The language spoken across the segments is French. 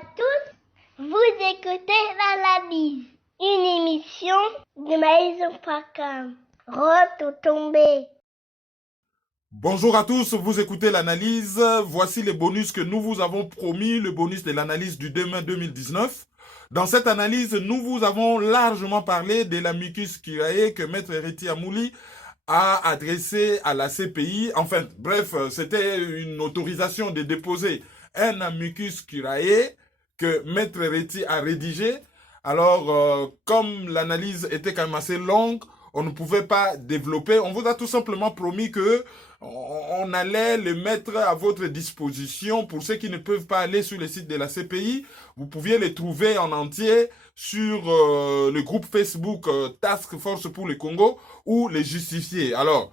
tous, vous écoutez l'analyse, une émission de Maïson Pakam. Retombé. Bonjour à tous, vous écoutez l'analyse. Voici les bonus que nous vous avons promis, le bonus de l'analyse du 2 mai 2019. Dans cette analyse, nous vous avons largement parlé de l'amicus curiae que Maître Héritier Amouli a adressé à la CPI. Enfin, bref, c'était une autorisation de déposer un amicus curiae que Maître Héritier a rédigé. Alors, comme l'analyse était quand même assez longue, on ne pouvait pas développer. On vous a tout simplement promis que on allait le mettre à votre disposition. Pour ceux qui ne peuvent pas aller sur le site de la CPI, vous pouviez les trouver en entier sur le groupe Facebook Task Force pour le Congo ou les justifiés. Alors,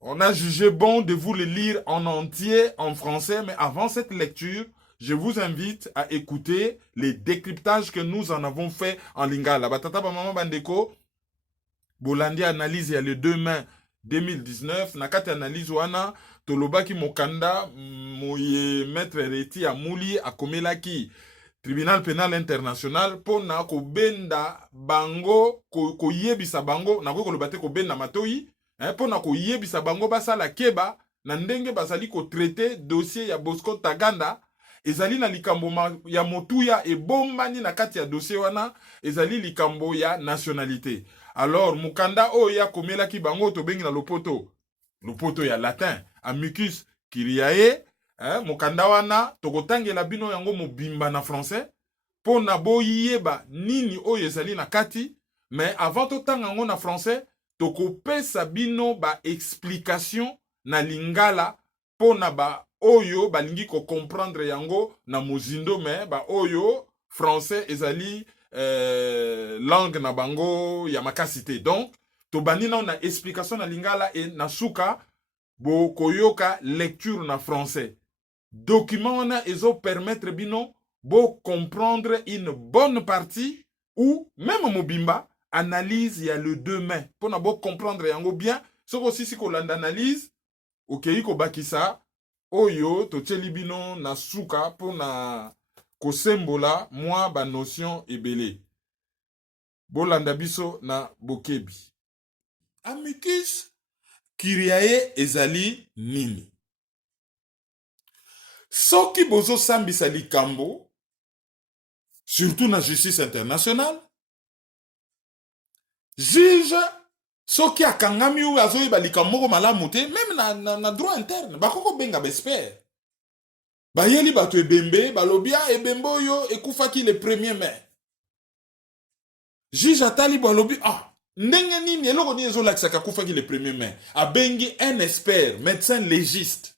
on a jugé bon de vous le lire en entier en français, mais avant cette lecture, je vous invite à écouter les décryptages que nous en avons fait en lingala. Batata Maman Bandeko, Bolandi analyse il y a le 2 mai 2019, nakati analyse wana, tolobaki mokanda, moye Maître Héritier Amouli akomelaki Tribunal Pénal International pona ko benda bango, ko yebisa bango, nako kolobate ko benda matoi, pona ko yebisa bango basala keba, na ndenge basali ko traiter dossier ya Bosco Taganda, ezali na likambo ya motuya e bombani na kati ya dossier wana, ezali likambo ya nationalité. Alors, mukanda oya komelaki bango to bengi na lopoto ya latin, amicus curiae, mukanda wana, tokotangela bino yango mobimba na français, po na boyeba nini oyo ezali na kati, mais avant to tanga yango na français, tokopesa bino ba explication na lingala, po na ba oyo balingi ko comprendre yango na mozindo, mais ba oyo français ezali langue na bango ya makasite. Donc, tobani na on a explication na lingala et na suka bo koyoka lecture na français. Document on a ezo permettre bino bo comprendre une bonne partie ou même mobimba analyse ya le 2 mai. Pour na bo comprendre yango bien, so aussi si ko landa analyse, okay ko bakisa oyo to tcheli bino na suka pour na kosembola mwa ba notion ebele. Bolanda biso na bokebi. Amicus curiae ezali nini? Soki bozo sambisa likambo, surtout na justice internationale, juge soki akangami ou azoyeba likambo ko malamu te, même na droit interne, bakoko benga bespère. Bayeli bato ebembe, balobia ebembe oyo ekufaki le 1er mai. Juge atali balobi, ndenge nini eloko ni ezolakisaka kufaki le 1er mai. Abengi un expert, médecin légiste.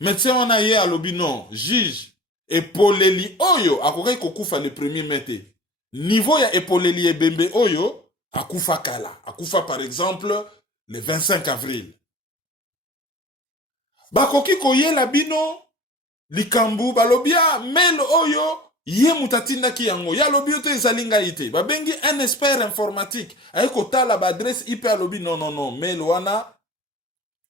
Médecin wana ye alobi non, juge epoleli oyo akokai kokufa le 1er mai te. Niveau ya epoleli ebembe oyo akufa kala. Akufa par exemple le 25 avril. Bakoki koyela bino likambu balobia mail oyo ye mutatindaki yango ya lobi oto ezalinga ite babengi un expert informatique ayeko tala ba adresse IP alobi non mail wana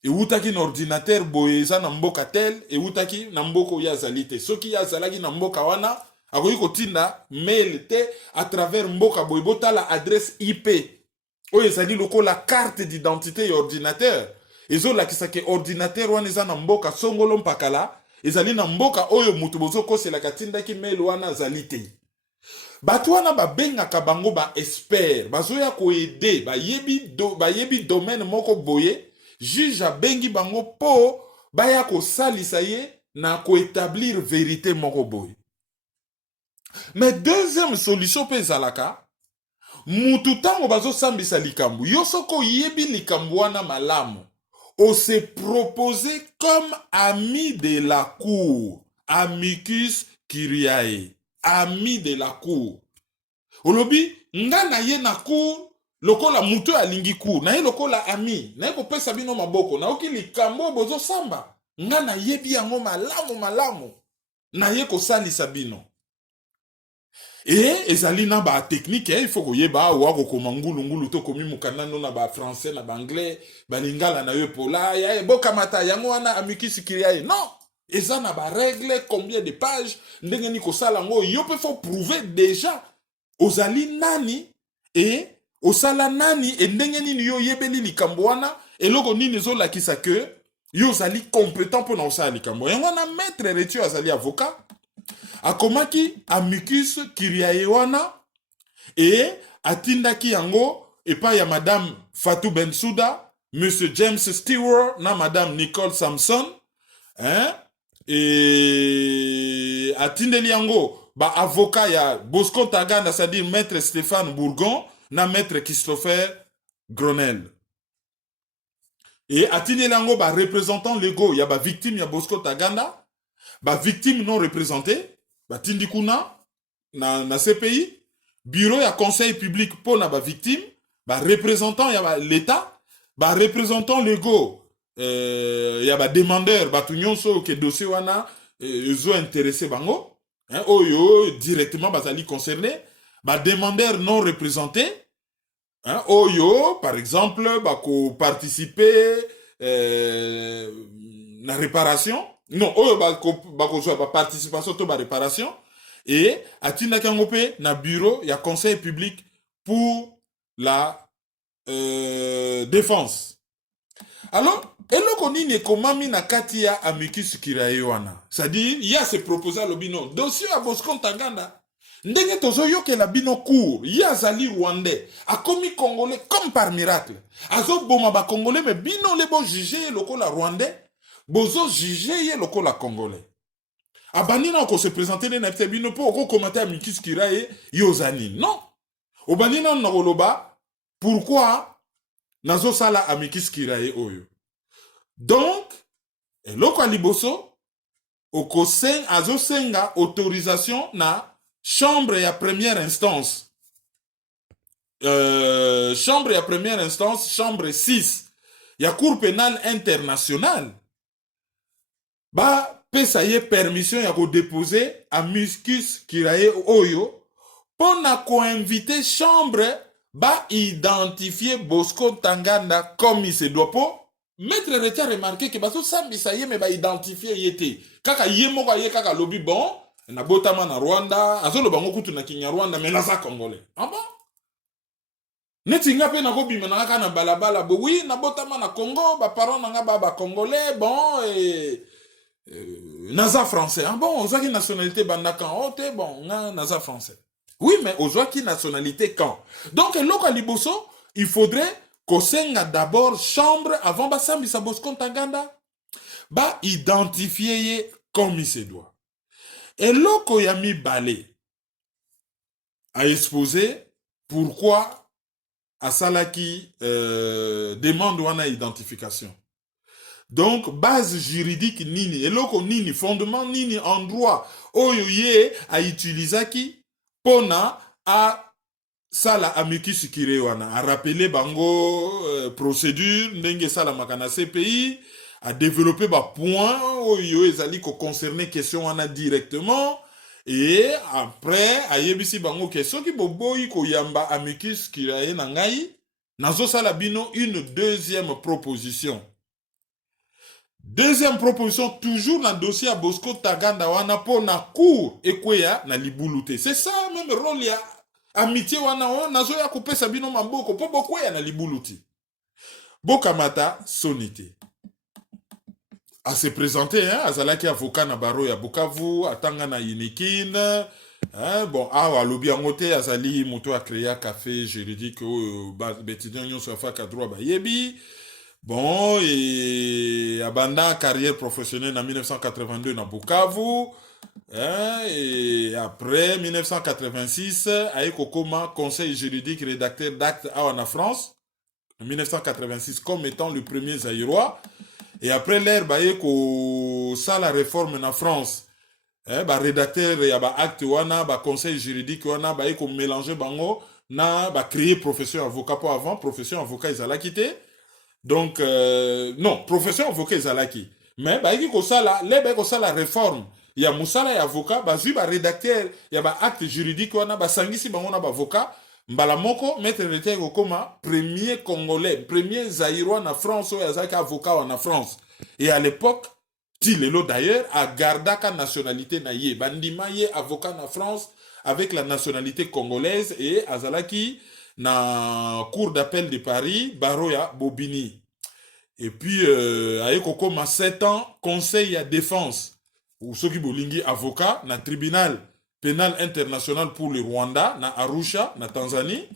ewutaki na ordinateur boye eza na mboka tel ewutaki na mboko ya zalite soki ya zalaki na mboka wana akoki kotinda mail te à travers mboka boye botala adresse IP oyo ezali lokola carte d'identité ya ordinateur ezolakisaki ordinateur wana eza na mboka songolo mpakala ezali na mboka oyo mutu bozo kosela katindaki mail wana azali te. Bato wana babengaka bango ba expert, bazoya ko aider, bayebi domaine moko boye, juge abengi bango po baya ko salisa ye na ko établir vérité moko boye. Mais deuxième solution pe zalaka, mutu tango bazo sambisa likambu, yo soko yebi likambu wana malamu. On s'est proposé comme ami de la cour. Amicus curiae. Ami de la cour. Olobi, nga na ye na cour, lokola muto alingi cour. Na ye lokola ami. Na ye ko pesa bino maboko. Na oki likambo bozo samba. Nga na ye biango malamu. Na ye ko salisa bino. Et ezali na ba technique il faut ko yeba wa ko komangulu to komi mukanda no na ba français na ba anglais ba lingala na yo pola ya boka mata yango wana amicus curiae non Et ça n'a pas réglé combien de pages. Ndenge ko salango, yo peut faut prouver déjà. Ozali nani et osala nani et ndenge nini yo yebeli likambo wana et loko nini zo lakisa que yo ozali compétent pour na osala likambo. Yango na maître Retio azali avocat. Akomaki amicus kiriaye wana et atindaki yango et pas ya madame Fatou Bensouda, monsieur James Stewart na madame Nicole Samson, hein, et atindeli yango ba avocat ya Bosco Ntaganda, c'est-à-dire maître Stéphane Bourgon na maître Christopher Gronel. Et atindeli yango ba représentant légaux ya ba victime ya Bosco Ntaganda, ba victime non représentée, ba tindikuna na CPI, bureau ya conseil public pour na ba victime, ba représentant ya l'État, ba représentant légaux, ya ba demandeur, ba tout nyonso ke dossier wana zo intéressé bango. Hein, oyo directement bazali concerné, ba demandeur non représenté, hein, oyo par exemple bako participer na réparation, non oyo bako soit ba participation to ba réparation et atina kangope na bureau ya conseil public pour la défense. Alors eloko nini ekomami na kati ya amicus kiriaye wana, c'est-à-dire il y a ces proposals lobino dossier à Bosco Ntaganda ndenge tozoyokela bino cours ya azali rwandais akomi congolais comme par miracle azoboma ba congolais mais bino le bo juger lokola rwandais bozo juger ye lokola congolais abani na ko se présenter na pete bino po ko commenter amicus kiriaye yozani non obani na ngoloba pourquoi nazo sala amicus kiriaye oyo. Donc, eloko liboso okosen azosenga autorisation na chambre ya première instance. Chambre ya première instance, chambre 6 ya cour pénale internationale. Ba pesa ye permission ya ko déposer amicus kiriaye oyo pona ko inviter chambre ba identifier Bosco Ntaganda comme il se doit po. Maître Retio a remarqué que baso sambisa ye me ba identifier yete kaka ye moko ye kaka lobi bon na botama na Rwanda azolo bango kutu na Kinyarwanda mais naza congolais. Ah bon? Neti nga pe na ko bima na kaka na balabala bo oui na botama na Congo ba parents nga ba congolais bon et naza français. Ah bon, ozaki nationalité bandaka ote bon nga naza français. Oui mais ozaki nationalité quand? Donc eloko liboso il faudrait kosenga d'abord chambre avant basambisa Bosco Ntaganda ba identifier ye comme il se doit. Et loko ya mibale a exposé pourquoi asalaki demande wana identification. Donc base juridique nini eloko nini fondement nini en droit oyo ye a utilisaki pona a sala amicus kiriaye wana a rappelé bango procédure ndenge sala makana CPI a développé ba point oyo ezali ko concerner question wana directement et après a yebisi bango que soki boboyi ko yamba amicus kiriaye na ngai nazo sala bino une deuxième proposition. Deuxième proposition toujours na dossier à Bosco Ntaganda wana pona cour ekweya na libulute. C'est ça même rôle ya amitié wana nazo ya kopesa bino maboko po bokweya na libuluti. Bokamata sonité. A se présenter hein, azalaki avocat na baro ya Bukavu, atanga na Inikin. Hein, bon, awa lobi angote azali moto a créé café juridique bétidien nyonso afaka droit ba yebi. Bon, et abandon carrière professionnelle en 1982 na Bukavu. Hein, et après 1986, avec Kokoma, conseil juridique rédacteur d'actes en France, en 1986 comme étant le premier Zaïrois. Et après l'ère, ça la réforme en France. Hein, rédacteur, il y a acte wana, conseil juridique wana, ko mélanger bango, na créer profession avocat pour avant, profession avocat ils allaient quitter. Donc non, profession avocat ils allaient quitter. Mais ça la réforme. Il y a Moussala et avocat, bazu ba rédacteur, il y a acte juridique wana, sangisi bango na avocat, mbala moko maître Retio koma premier congolais, premier zaïrois na France ou yazaki avocat en France. Et à l'époque, Tilelo d'ailleurs a gardaka nationalité na ye. Bandima ye avocat na France avec la nationalité congolaise et azalaki na cour d'appel de Paris, Baroya Bobini. Et puis, Aekoko ma 7 ans, conseil à défense. Ou ceux qui bolingi avocat, na tribunal pénal international pour le Rwanda, na Arusha, na Tanzanie.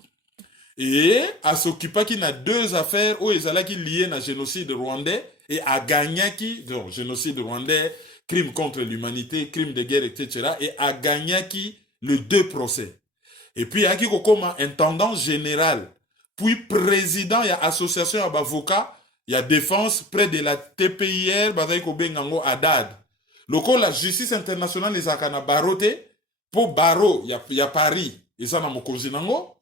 Et a s'occupa qui na 2 affaires où ils allaient liées na génocide rwandais et a gagné qui, donc génocide rwandais, crime contre l'humanité, crime de guerre, etc. Et a gagné qui le 2 procès. Et puis, il y a qui comme intendant général, puis président, il y a association d'avocats, il y a défense près de la TPIR, Bazaïko Bengango Haddad. Loko, la justice internationale, les akana barote, pour baro, il y a Paris, et ça, na mokonzi nango.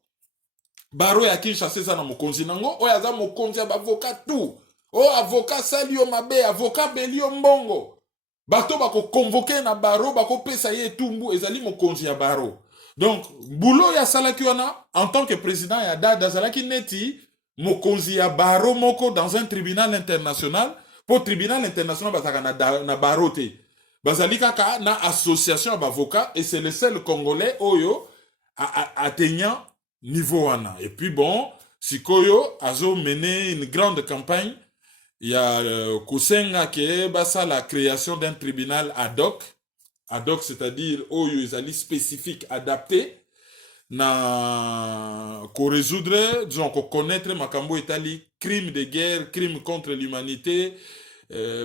Baro, il y a Kinshasa, ça, na mokonzi nango. Oh, il y a mokonzi, avocat tout. Oh, avocat salio mabe, avocat belio mbongo. Bato, bako convoqué na baro, bako pesa ye tumbu, ezali mokonzi ya baro. Donc, boulot ya salaki wana, en tant que président ya Dada salaki neti, mokonzi ya baro moko dans un tribunal international, pour tribunal international basaka na barote. Bazali kaka na association d'avocats, et c'est le seul Congolais oyo atteignant niveau wana. Et puis bon, Sikoyo azo mené une grande campagne, il y a Kosenga qui basa la création d'un tribunal ad hoc, c'est-à-dire oyo ezali spécifique adapté na ko résoudre, disons ko connaître makambo etali crime de guerre, crime contre l'humanité,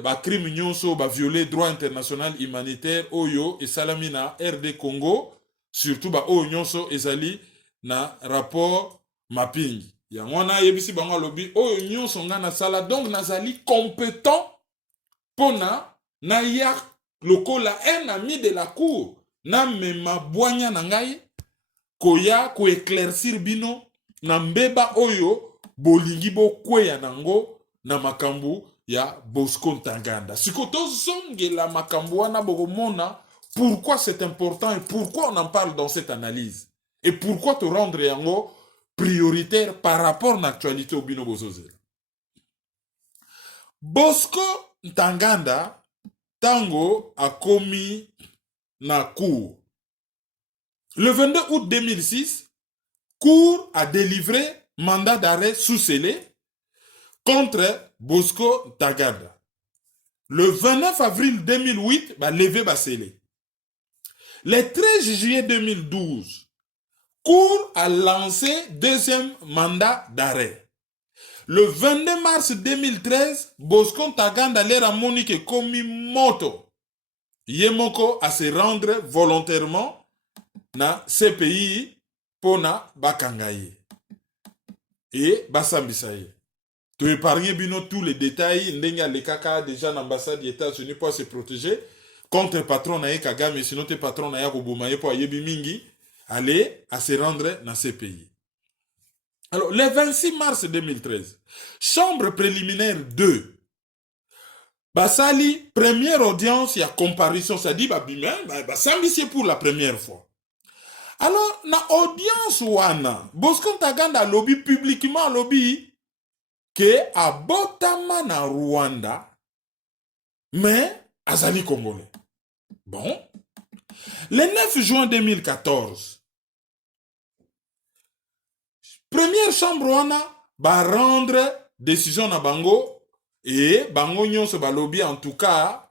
ba crime nyonso ba violer droit international humanitaire oyo esalami na RD Congo, surtout ba oyo nyonso ezali na rapport mapping. Ya ngona yebisi bango lobi oyo nyonso nga na sala, donc nazali compétent pona na ya lokola un ami de la cour na mema bwanya na ngai koya ko éclaircir bino na mbeba oyo bolingi bokweya nango na makambu ya Bosco Ntaganda. Sikoto zongela makambu wana bokomona pourquoi c'est important et pourquoi on en parle dans cette analyse et pourquoi te rendre yango prioritaire par rapport à l'actualité au bino bozozela. Bosco Ntaganda Tango a commis na cour. Le 22 août 2006, cour a délivré mandat d'arrêt sous scellé contre Bosco Ntaganda. Le 29 avril 2008, levé scellé. Le 13 juillet 2012, cour a lancé deuxième mandat d'arrêt. Le 22 mars 2013, Bosco Ntaganda lera Monique komi moto. Yemoko a se rendre volontairement na CPI pona bakangaye. Et basambisaye. Tu épargnes bino tous les détails. Ndenga le kaka déjà l'ambassade des États-Unis pour se protéger contre patron na Kagame, sinon tes patron na Kobumaye pour yebi mingi. Aller à se rendre na CPI. Alors, le 26 mars 2013, chambre préliminaire 2, Basali, première audience, il y a comparution, ça dit, c'est pour la première fois. Alors, na audience wana, Bosco Ntaganda lobby publiquement lobby que abotama na Rwanda, mais azali congolais. Bon. Le 9 juin 2014, première chambre wana ba rendre décision na bango et bango nyonso ba lobby en tout cas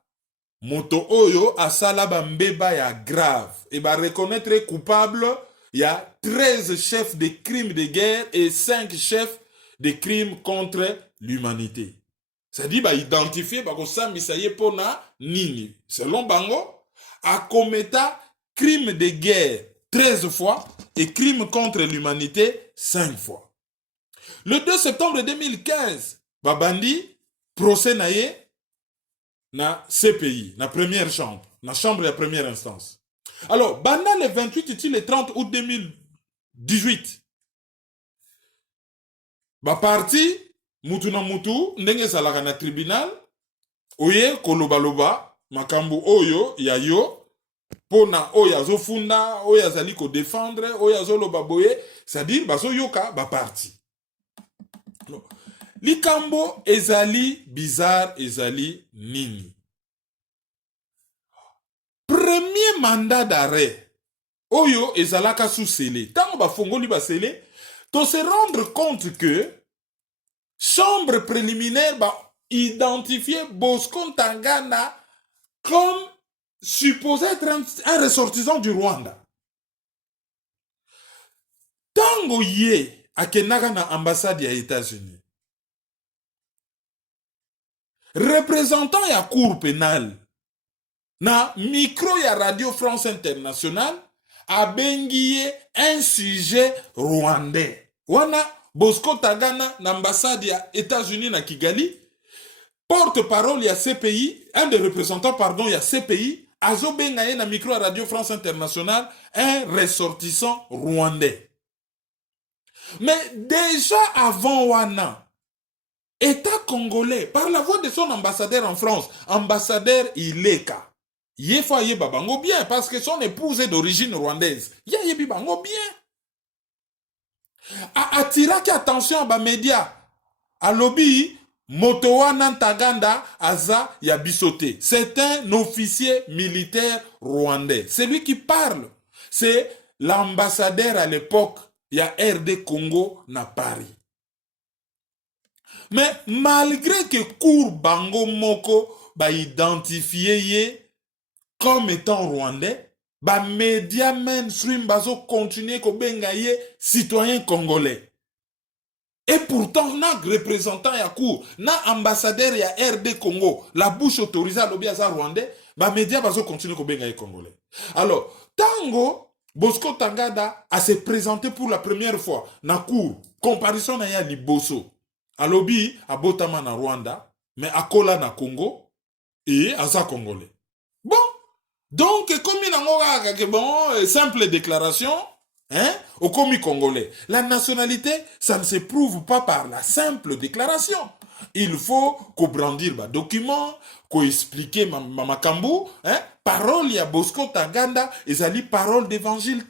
moto oyo asala ba mbeba ya grave et ba reconnaître coupable il y a 13 chefs de crimes de guerre et 5 chefs de crimes contre l'humanité. Ça dit ba identifier ba ko sambisa ye pona nini selon bango a commettre crime de guerre 13 fois et crime contre l'humanité 5 fois. Le 2 septembre 2015, Babandi procès naye na CPI, na première chambre, na chambre de première instance. Alors, banda le 28 et le 30 août 2018, parti mutu na mutu ndenge zalaka na tribunal oye kolobaloba makambo oyo ya yo pona oyo azofunda oyo azali ko défendre oyo azoloba boye, c'est-à-dire baso yoka parti. Likambo ezali bizarre ezali nini. premier mandat d'arrêt, oyo ezalaka sous scellé. Tant ba fongoli ba scellé, to se rendre compte que chambre préliminaire ba identifier Bosco Ntaganda comme supposé être un ressortissant du Rwanda. Tango ye akenaka na ambassade ya États-Unis. Représentant ya cour pénale na micro ya Radio France Internationale abengiye un sujet rwandais. Wana Bosco Ntaganda na ambassade ya États-Unis na Kigali, porte-parole ya CPI, un des représentants pardon ya CPI, azo bengaye na micro ya Radio France Internationale un ressortissant rwandais. Mais déjà avant wana, État congolais, par la voix de son ambassadeur en France, ambassadeur Ileka, Yefa Yeba Bango bien, parce que son épouse est d'origine rwandaise. Yebi Bango bien. A attiraki attention à ba média. A lobby, Motowana Ntaganda Aza Yabisote. C'est un officier militaire rwandais. C'est lui qui parle. C'est l'ambassadeur à l'époque. Il y a RD Congo na Paris. Mais malgré que Cour Bango Moko ba identifié comme étant rwandais, ba média mainstream bazo continuer ko bengaye citoyen congolais. Et pourtant, na représentant ya Cour, na ambassadeur ya RD Congo, la bouche autorisée à l'obéa rwandais, ba média bazo continuer ko bengaye congolais. Alors, tango Bosco Ntaganda a se présenté pour la première fois na cour, comparaison na ya liboso. Alobi a botama na Rwanda, mais a kola na Congo et a za congolais. Bon, donc comme il a bon, simple déclaration, hein, au commis congolais. La nationalité, ça ne se prouve pas par la simple déclaration. Il faut qu'on brandisse le document, qu'on explique makambu, hein, parole ya Bosco Ntaganda, ezali parole d'évangile.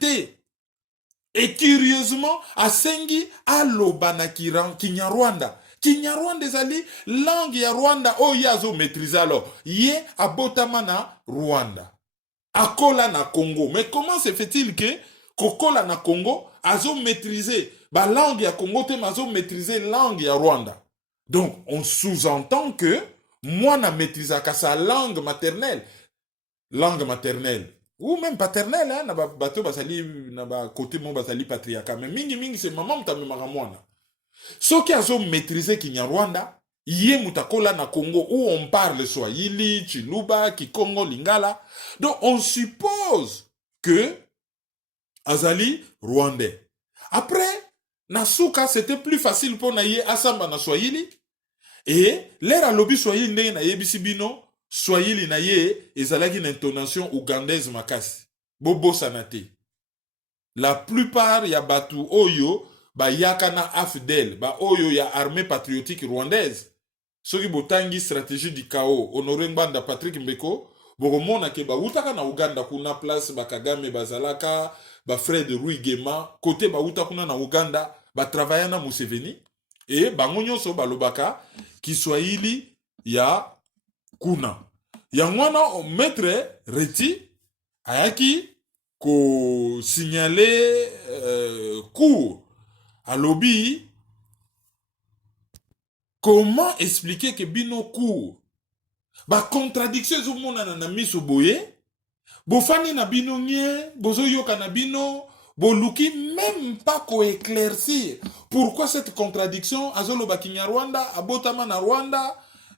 Et curieusement, asengi aloba na Kinyarwanda. Kinyarwanda ezali langue ya Rwanda o yazo maîtriser alors. Ye abotama na Rwanda. Akola na Congo. Mais comment se fait-il que kokola na Congo azo maîtriser ba langue ya Congo te mazo maîtriser langue ya Rwanda. Donc on sous-entend que moi na maîtrise sa langue maternelle ou même paternelle, hein, na bato basali na ba côté mon basali patriarcat, mais mingi c'est maman mutamemaka mwana. Soki azo maîtriser Kinyarwanda, yé mutakola na Congo où on parle Swahili, Chiluba, Kikongo, Lingala. Donc on suppose que azali rwandais. Après na suka c'était plus facile pour na yé asamba na Swahili et l'air à lobby Swahili ndenge na yebisi bino Swahili na ye ezalaki une intonation ougandaise makasi. Bobo sanate. La plupart ya batu oyo ba yakana AFDEL, ba oyo ya armée patriotique rwandaise. Soki botangi stratégie du chaos, Honoré Mbanda Patrick Mbeko, boromona ke ba utaka na Uganda kuna place ba Kagame bazalaka, ba Fred Rwigema, côté ba utakuna na Uganda, ba travailler na Museveni et ba ngonyoso ba lobaka Kiswahili ya kuna. Yangwana maître Reti ayaki ko signaler cours à lobby. Comment expliquer que bino cours ba contradiction zo mona na miso boye bofani na bino nye bozo yoka na bino boluki même pas ko éclaircir pourquoi cette contradiction azolo ba Kinyarwanda abotama na Rwanda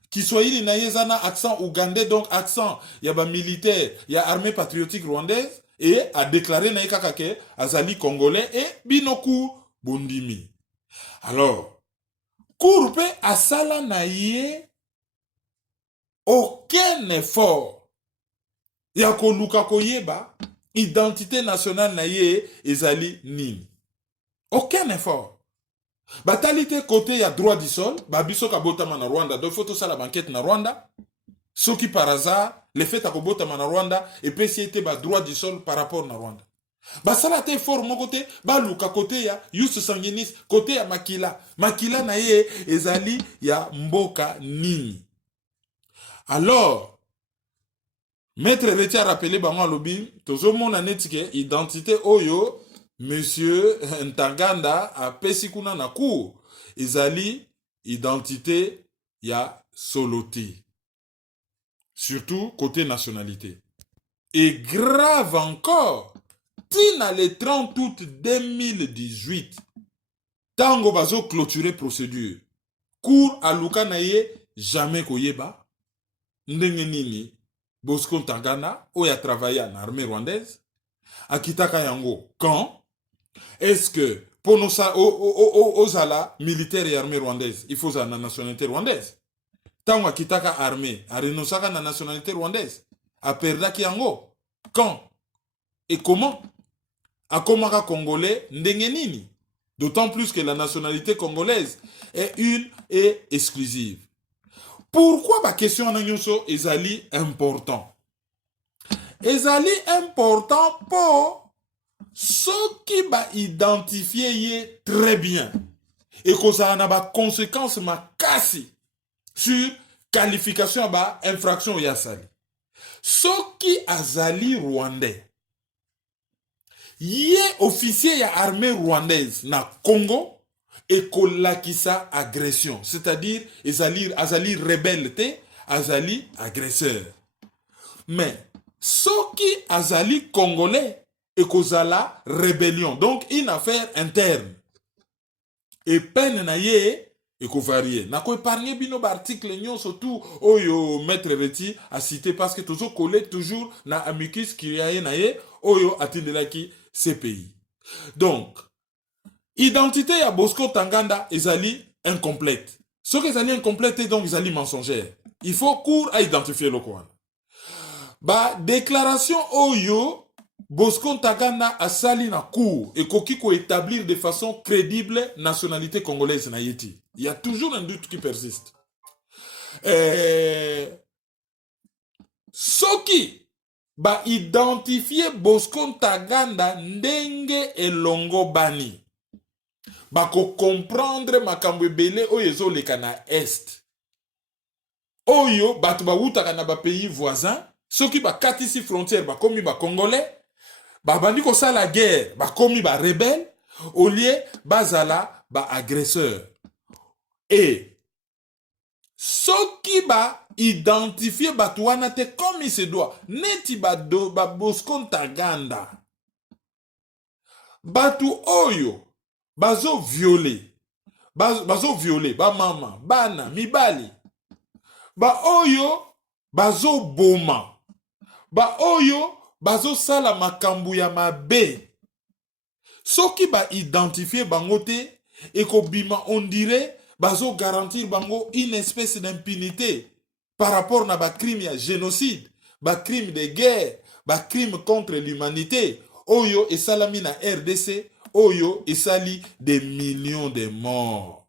Kiswahili na yezana accent ougandais, donc accent yaba militaire, ya armée patriotique rwandaise, et a déclaré na yekakake azali congolais et binoku bondimi. Alors, Courpe asala na ye aucun effort. Yako luka koyeba, identité nationale na ye ezali nini. Aucun effort. Batalité côté ya droit du sol, babiso kabotama na Rwanda, donc faut tout ça la banquette na Rwanda. Ce qui par hasard, le fait à kabotama na Rwanda et puis si était ba droit du sol par rapport na Rwanda. Basala te fort mon côté, baluka côté ya Youssou Sanginis, côté ya Makila. Makila na ye ezali ya mboka nini. Alors Maître Reti a rappelé bango alobi tozo mona netike identité oyo monsieur Ntaganda a pesi kuna na cour ezali identité ya Soloti. Surtout côté nationalité. Et grave encore, tina le 30 août 2018, tango bazo clôturer procédure. Cour aluka na ye jamais koyeba. Ndenge nini Bosco Ntaganda, oyo a travaillé en armée rwandaise, akitaka yango quand? Est-ce que pour nos ozala militaire et armée rwandaise, il faut la nationalité rwandaise? Tango akitaka armée, a renoncé à la nationalité rwandaise, a perdu yango quand et comment? Akomaka congolais ndenge nini? D'autant plus que la nationalité congolaise est une et exclusive. Pourquoi ma question ananyonso ezali important? Ezali important pour ceux qui ba identifier très bien et que ça a ba conséquences makasi sur qualification ba infraction ya sali. Ceux qui azali rwandais yé officier ya armée rwandaise na Congo et kolakisa agression, c'est-à-dire azali rebelle te, azali agresseur. Mais ceux qui azali congolais et kozala rébellion, donc une affaire interne. Et peine na ye et ko varier. Na ko épargner bino ba article nyon surtout oyo maître Reti a cité parce que toujours collé toujours na amicus qui y a na ye oyo atindelaki CPI. Donc identité ya Bosco Ntaganda ezali incomplète. Ce qui ezali incomplète donc ezali mensongère. Il faut court à identifier le coin. Ba déclaration oyo Bosco Ntaganda a sali na cour et koki ko établir de façon crédible nationalité congolaise na yeti. Il y a toujours un doute qui persiste. Soki ba identifier Bosco Ntaganda ndenge elongo bani. Bako comprendre makambo ebele oyo ezoleka na est. Oyo batu ba wutaka na ba pays voisins, soki ba katisi frontière ba komi ba congolais, ba bandi ko sala guerre, ba komi ba rebelle, au lieu bazala ba agresseur. Et soki ba identifier batu wana te comme il se doit, neti ba Bosco Ntaganda. Batu oyo bazo violer ba mama bana mibali ba oyo bazo boma ba oyo bazo sala makambu ya mabe soki ba identifier bango te et ko bima on dirait bazo garantir bango une espèce d'impunité par rapport na ba crime ya génocide, ba crime de guerre, ba crime contre l'humanité oyo esalami na RDC oyo esali des millions de morts.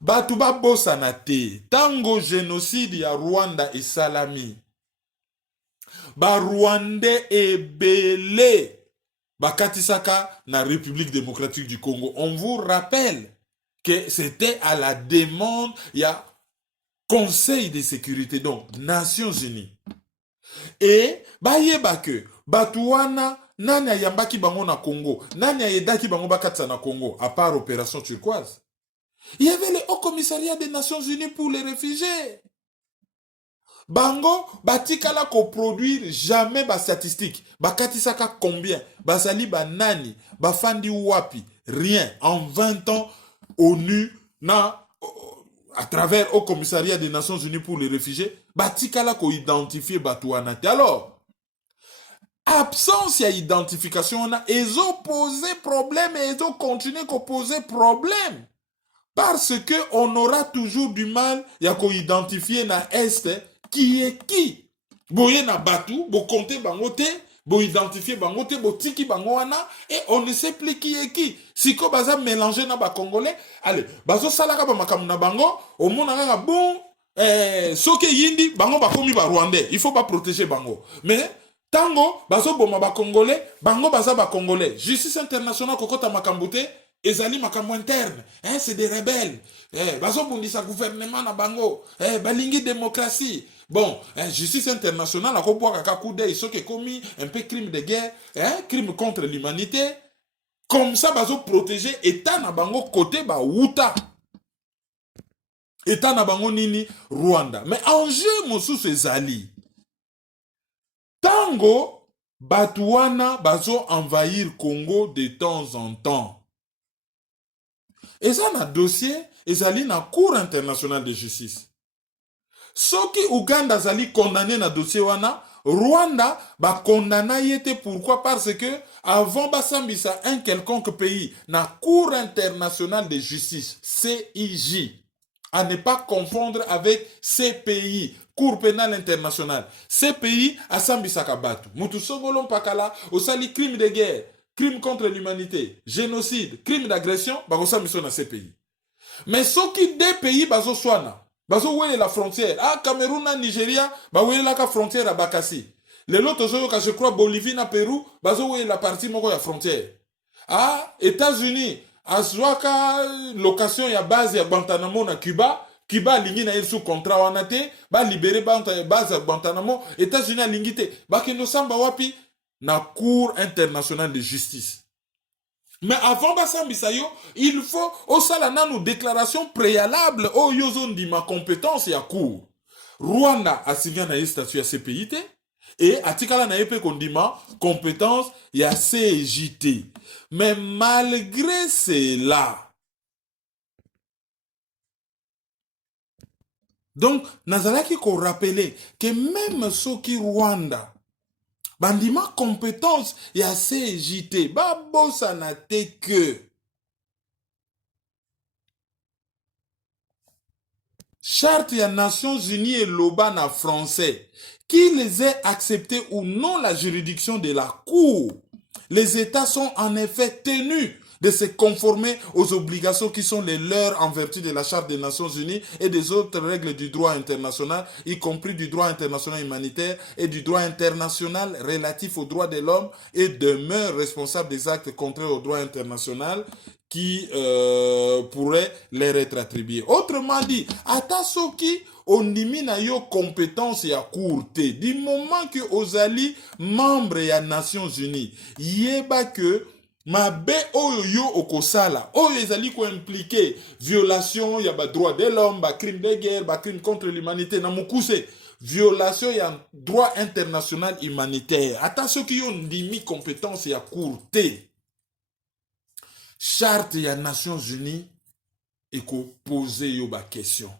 Batu ba bosana te tango génocide ya Rwanda esalami. Ba Rwandais ebele bakatisaka na République démocratique du Congo. On vous rappelle que c'était à la demande ya Conseil de sécurité, donc Nations Unies. Et bayeba que batuwana nani ayambaki bango na Congo, nani ayedaki bango bakatsa na Congo, à part Opération Turquoise. Il y avait le Haut Commissariat des Nations Unies pour les réfugiés. Bango batikala ko produire jamais ba statistique. Bakatisaka combien, basali ba nani, bafandi wapi, rien. En 20 ans, ONU na à travers au commissariat des Nations Unies pour les réfugiés, batikala ko identifier batuana. Alors, absence ya identification na ezo poser problème et ezo continuer ko poser problème. Parce que on aura toujours du mal ya ko identifier na est qui est qui. Boye na batu, bo compter bango te, bo identifier bango te, bo tiki bango wana, et on ne sait plus qui est qui. Si ko baza mélanger na ba congolais, allez, bazo salaka ba makamu na bango, au mona nga bon, soke yindi, bango ba komi ba rwandais, il faut pas protéger bango. Mais, tango, bazo boma ba congolais, bango baza ba congolais. Justice internationale kokota makambote, ezali makambo interne, c'est des rebelles, bazobundisa gouvernement na bango, balingi démocratie. Bon, justice internationale a kaka coup d'œil, ce qui est commis un peu crime de guerre, crime contre l'humanité. Comme ça, bazo protéger État na bango côté ba wuta. État na bango nini Rwanda. Mais enjeu mosusu ezali. Tango Batouana bazo envahir Congo de temps en temps. Et ça na dossier ezali na Cour internationale de justice. Soki Uganda zali condamné na dossier wana, Rwanda ba condamna yete pourquoi? Parce que avant basambisa un quelconque pays na Cour internationale de justice, CIJ, à ne pas confondre avec CPI, Cour pénale internationale. CPI a sambisa kabatu. Mutu songolon pakala osali crime de guerre, crime contre l'humanité, génocide, crime d'agression, ba sambisa na CPI. Mais soki deux pays bazo swana bazo wele la frontière. Cameroun na Nigeria, ba wele la frontière à Bakassi. Les autres, je crois, Bolivie na Pérou, bazo wele la partie moko ya frontière. États-Unis, azwaka location ya base ya Guantanamo na Cuba, Cuba lingi na sous contrat wanate, ba libérer base ya Guantanamo, États-Unis lingi te, ba keno samba wapi na Cour internationale de justice. Mais avant basambisa yo, il faut osala nanu déclaration préalable o yozo ndi ma compétence ya cour. Rwanda asivia na statut ya CPIT et atikala na yepe kondima compétence ya CJT. Mais malgré cela, donc nazalaki ko rappeler que même soki Rwanda bandima compétence ya CJT babosa na te que charte ya Nations Unies et loba na français qui les ait accepté ou non la juridiction de la Cour. Les États sont en effet tenus de se conformer aux obligations qui sont les leurs en vertu de la Charte des Nations Unies et des autres règles du droit international, y compris du droit international humanitaire et du droit international relatif aux droits de l'homme, et demeurent responsables des actes contraires au droit international qui pourraient leur être attribués. Autrement dit, atasoki ondimi na yo compétence ya courte du moment que ozali membre ya Nations Unies, yeba que mabe oyo yo okosala oyo ezali ko impliquer violation ya ba droit de l'homme, ba crime de guerre, ba crime contre l'humanité na mukuse, violation ya droit international humanitaire. Attention ki yo ndimi compétence ya courte. Charte ya Nations Unies eko poser yo ba question.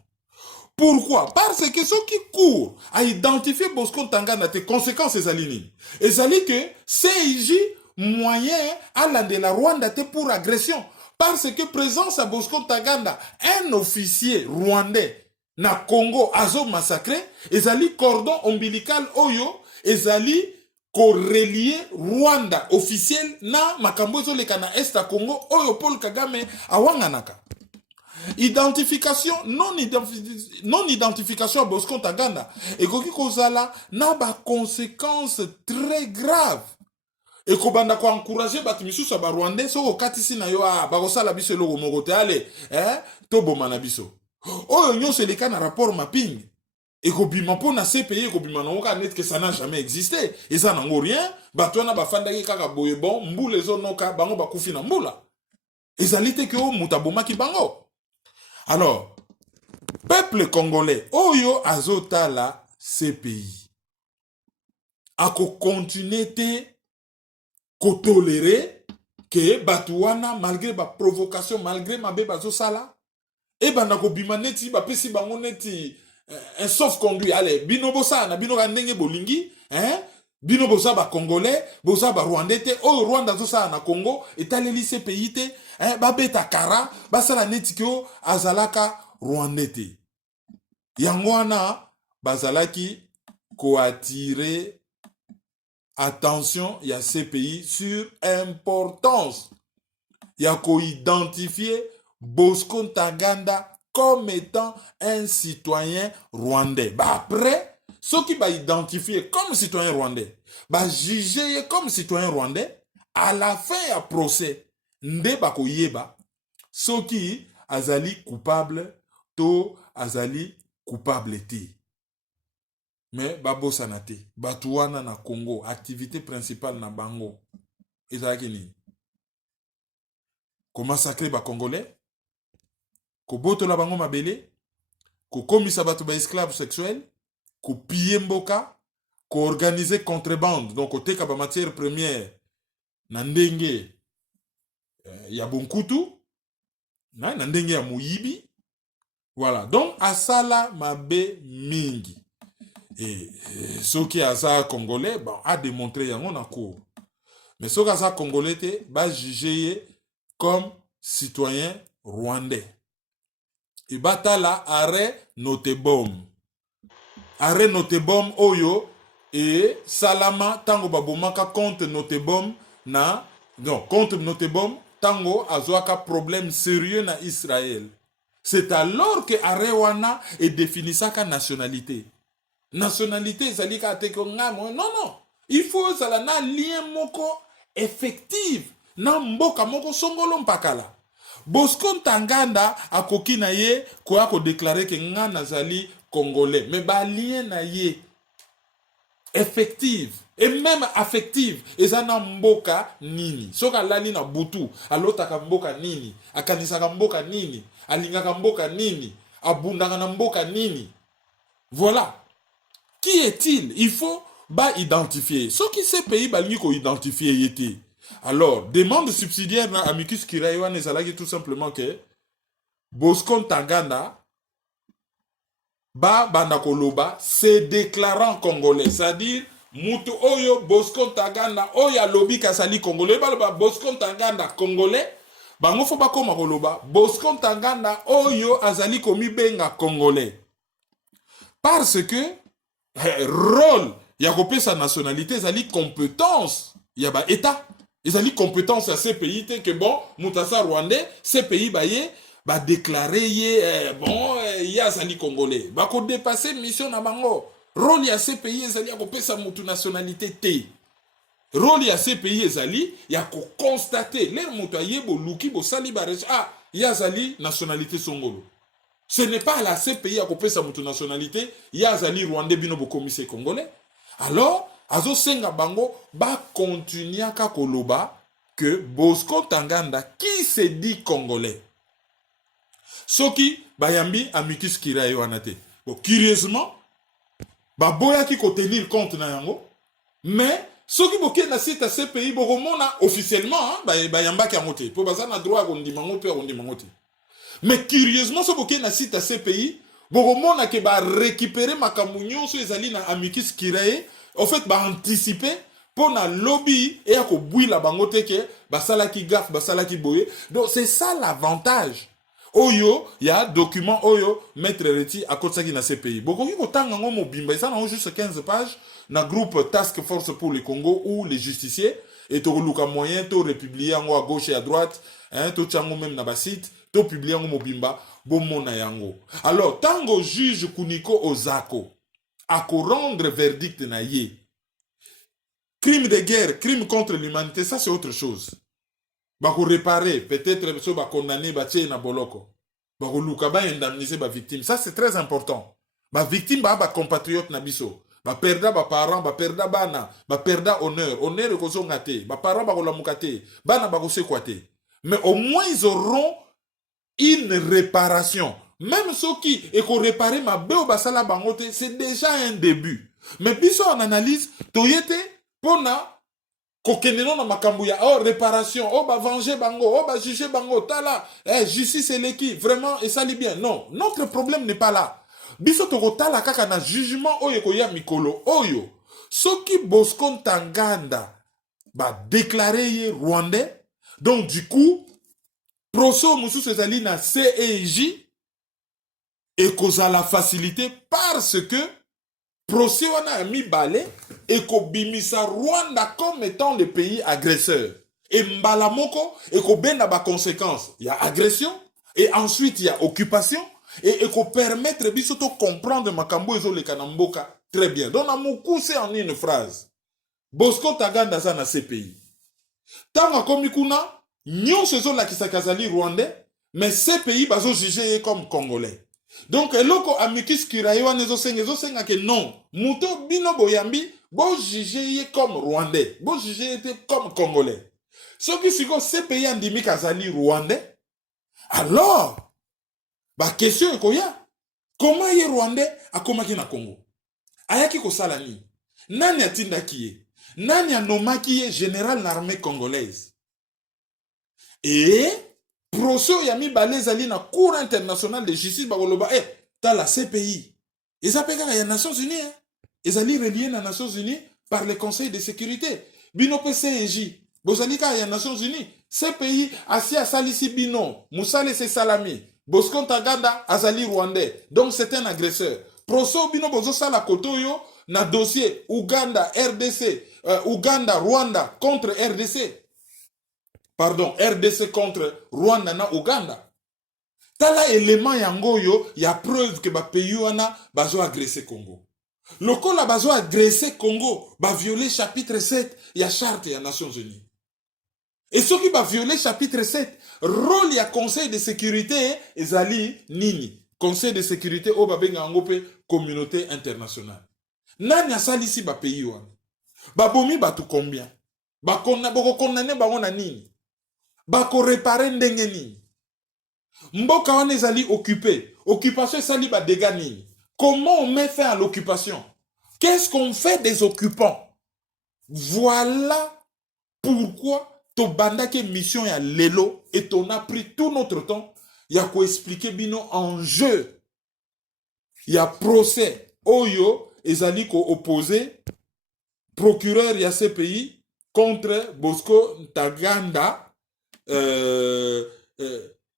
Pourquoi? Parce que ceux qui courent à identifier Bosco Ntaganda tes conséquences ezali que CIJ moyen à la de la Rwanda pour agression. Parce que présence à Bosco Ntaganda, un officier rwandais na Congo azo massacré, ezali cordon ombilical oyo, ezali correlié Rwanda officiel na makambo ezoleka na Est à Congo oyo Paul Kagame awanganaka. Identification, non-identification à Bosco Ntaganda et koki kozala na ba conséquences très graves. Et kobanda ko encourager bat misusu ba Rwandais so katisi na yo ba kosala biso eloko moko te ale to bomana biso. Oyo nyonso eleka na rapport mapping. Et kobima po na CPI kobima na oka net que ça n'a jamais existé. Et ça nango rien, batwana ba fandaki kaka boye bon, mbule zo noka bango ba kufi na mbula. Ezalite ke o mutabomaki bango. Alors, peuple congolais, oyo azota la CPI, ako continuer te ko tolérer que Batouana, malgré ba provocation, malgré ma bé bazo sala, et banako bimaneti, ba pesi bango neti, un sauf conduit, allez, bino bosa, na bino randenge bolingi, bino bosa ba congolais, bosa ba rwandais te, oyo Rwanda zo sala na Congo, etaleli CPI te, ba beta kara, ba sala neti kyo azalaka rwandais te. Yangwana, bazalaki ko attirer attention, il y a CPI sur importance. Il y a qu'on identifier Bosco Ntaganda comme étant un citoyen rwandais. Bah après, ceux qui va identifier comme citoyen rwandais, bah juger comme citoyen rwandais, à la fin il y a procès. Nde bako yeba soki azali coupable to azali coupable te. Mais babosana te. Batuana na Congo, activité principale na bango. Ezalaki nini? Ko massacrer ba Congolais, ko botola bango mabele, ko komisa bato ba esclaves sexuels, ko piller mboka, ko organiser contrebande, donc ko teka ba matière première na ndenge ya bonkutu, na ndenge ya muyibi. Voilà, donc asala mabe mingi. Et ceux qui aza Congolais, bon, a démontré yango na cour. Mais ceux qui aza Congolais te, ba jugé comme citoyen rwandais. Et batala arrêt notebom. Arrêt notebom oyo et salama tango babomaka contre notebom na non contre notebom tango azoaka problème sérieux na Israël. C'est alors que arrêt wana et définissaka nationalité. Nationalité ezali ka te ko ngamo non, il faut zala na lien moko effectif na mboka moko songolo mpakala. Bosco Ntaganda akoki na ye ko ako déclarer que nga nazali congolais, mais ba lien na ye effective et même affective ezana mboka nini soka lali na butu alotaka mboka nini akanisaka mboka nini alingaka mboka nini abundaka na mboka nini. Voilà. Qui est-il? Il faut identifier. Ce qui ces pays balingi ko identifier yete. Alors, demande subsidiaire na amicus curiae ne salaki tout simplement que Bosco Ntaganda banda koloba se déclarant congolais, c'est-à-dire mutu oyo Bosco Ntaganda oyo alobi kasali congolais ba Bosco Ntaganda congolais bango fo ba koma koloba Bosco Ntaganda oyo azali komi benga congolais parce que rôle ya kopesa nationalité ezali compétence ya ba état ezali compétence à ces pays te que bon mutasa rwandais ces pays baye ba déclarer ye bon ya azali congolais ba ko dépasser mission na bango. Rôle ya ces pays ezali ya kopesa mutu nationalité te. Rôle ya ces pays ezali ya ko constater les mutu ayebo luki bo sali ba ya azali nationalité songolo. Ce n'est pas la CPI à couper sa nationalité, il y a Zali Rwandais bino bokomise congolais. Alors, azo senga bango ba continuer à koloba que Bosco Ntaganda qui se dit congolais. Soki bayambi amicus curiae wanate. Bon, curieusement, ba boya ki ko tenir compte na yango, mais soki boké na site à CPI boromona officiellement bayamba ki amote. Po bazana droit kondimango pe kondimango. Mais curieusement, ce qui est na site à ces pays, bon, que ba récupérer ma camounion sur les alliés na amicus curiae, en fait, ba anticiper pour na lobby et à ko boui la bangote que ba sala ki gaffe, ba sala ki boye. Donc c'est ça l'avantage. Oyo, il y a document Oyo maître Reti à côté qui na ces pays. Beaucoup qui autant ngo mo bimba, ça na juste 15 pages na groupe Task Force pour le Congo ou les justiciers et to luka moyen to republier ngo à gauche et à droite, hein, to chango même na ba site. To publier en mobimba bomona yango. Alors tango juge Kuniko Ozako a ko rendre verdict na ye. Crime de guerre, crime contre l'humanité, ça c'est autre chose. Ba ko réparer, peut-être so ba condamner ba tché na boloko. Ba ko luka ba indemniser ba victime, ça c'est très important. Ba victime ba compatriote na biso. Ba perda ba parents, ba perda bana, ba perda honneur ko zongate, ba parents ba ko lamukate, bana ba ko sekwate. Mais au moins ils auront une réparation. Même ceux qui et qu'on réparer ma béo basala bangote, c'est déjà un début. Mais biso en analyse, toyete pona kokeneno na makambuya oh réparation, oh ba venger bango, oh ba juger bango, tala, justice et l'équipe, vraiment et ça lit bien. Non, notre problème n'est pas là. Biso tokotala kaka na jugement oyo koya mikolo oyo. Soki Bosco Ntaganda ba déclaré rwandais, donc du coup Proso Moussou ezali na CEJ et causa la facilité parce que Proso wana a mis balai et ko bimisa Rwanda comme étant le pays agresseur. Et Mbalamoko et ko benda ba conséquence. Il y a agression et ensuite il y a occupation et ko permettre biso to comprendre makambo ezo le kanamboka très bien. Donc na muku c'est en une phrase. Bosco Ntaganda za na CPI. Tanga komi kuna nyonso ezo lakisa kazali rwandais Mais ces pays, bazo jugé comme congolais. Donc, eloko amicus curiae wana ezosenga que non. Muto bino boyambi, bo jugé comme rwandais. Bo jugé comme congolais. Ce qui fait ces pays andimi kazali rwandais. Alors, ba question ekoya. Comment ye rwandais akomaki na Congo? Ayaki kosala nini? Nani atindaki ye? Nani anomaki ye général l'armée congolaise? Et procès yami balezali na cour internationale de justice bakoloba tala CPI. Eza peka ya Nations Unies. Ezali relié na Nations Unies par le Conseil de sécurité. Bino PCJ. Bozali ka ya Nations Unies. CPI asia salisi bino. Musale se salami. Bosco Ntaganda azali rwandais. Donc c'est un agresseur. Procès bino bozo sala kotoyo na dossier Uganda RDC, Uganda Rwanda contre RDC. Pardon, RDC contre Rwanda na Uganda. Tala élément yango yo ya preuve que ba pays wana bazo agressé Congo. Lokola bazo agressé Congo, ba violer chapitre 7 ya charte ya Nations Unies. Et ceux qui ba violer chapitre 7, rôle ya Conseil de sécurité ezali nini? Conseil de sécurité o ba benga yango pe communauté internationale. Nani asalisi ba pays wana? Ba bomi batu combien? Ba konna boko condamné bango na nini? Ba ko réparer ndenge nini? Mboka wana ezali occupé. Occupation ezali ba dégâts nini? Comment on met fin à l'occupation? Qu'est-ce qu'on fait des occupants? Voilà pourquoi tobandaki mission ya lelo et on a pris tout notre temps ya ko expliquer bino en jeu. Ya procès oyo ezali ko opposé procureur ya CPI contre Bosco Ntaganda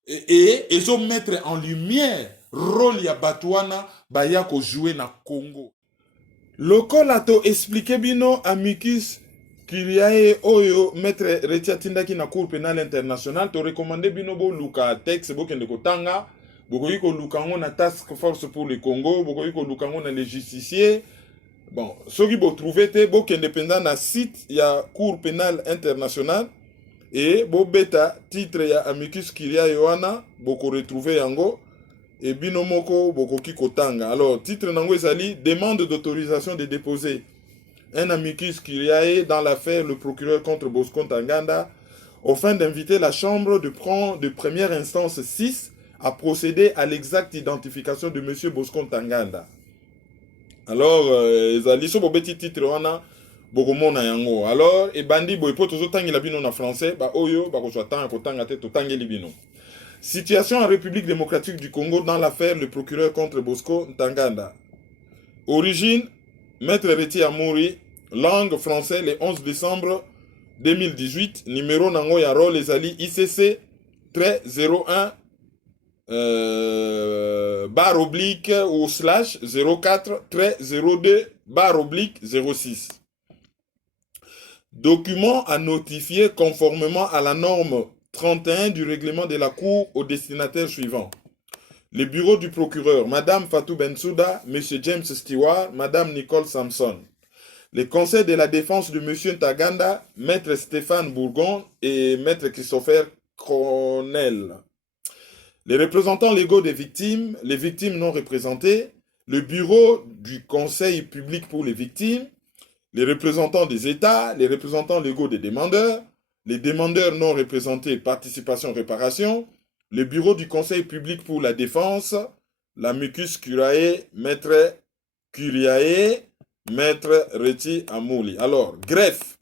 et ils ont mettre en lumière rôle ya Batouana baya ko jouer na Congo. Lokola to expliqué bino amicus curiae oyo maître Retia tindaki na cour pénale internationale to recommandé bino bo luka texte bo kende kotanga bokoyi ko lukango na task force pour le Congo bokoyi ko lukango na les justiciers. Bon, ceux qui vont trouver te bo indépendant na site ya cour pénale internationale et bo beta titre ya amicus curiae wana boko retrouver yango et bino moko boko ki kotanga. Alors titre nango ezali demande d'autorisation de déposer un amicus curiae dans l'affaire le procureur contre Bosco Ntaganda au fin d'inviter la chambre de première instance 6 à procéder à l'exacte identification de monsieur Bosco Ntaganda. Alors, ezali so bobeti titre wana bokomona yango. Alors, ebandi boy po tozo tangela bino na français, ba oyo ba ko tanga kotanga te totangeli bino. Situation en République démocratique du Congo dans l'affaire le procureur contre Bosco Ntaganda. Origine Maître Reti Amouri, langue français le 11 décembre 2018, numéro nango ya rôle ezali ICC 01 barre oblique ou slash 04-02/06. Document à notifier conformément à la norme 31 du règlement de la Cour au destinataire suivant. Le bureau du procureur, Madame Fatou Bensouda, Monsieur James Stewart, Madame Nicole Samson. Le conseil de la défense de Monsieur Ntaganda, Maître Stéphane Bourgon et Maître Christopher Cronel. Les représentants légaux des victimes, les victimes non représentées, le bureau du conseil public pour les victimes, les représentants des États, les représentants légaux des demandeurs, les demandeurs non représentés, participation, réparation, le bureau du conseil public pour la défense, l'amicus curiae, maître Curiae, maître Reti Amouli. Alors, greffe,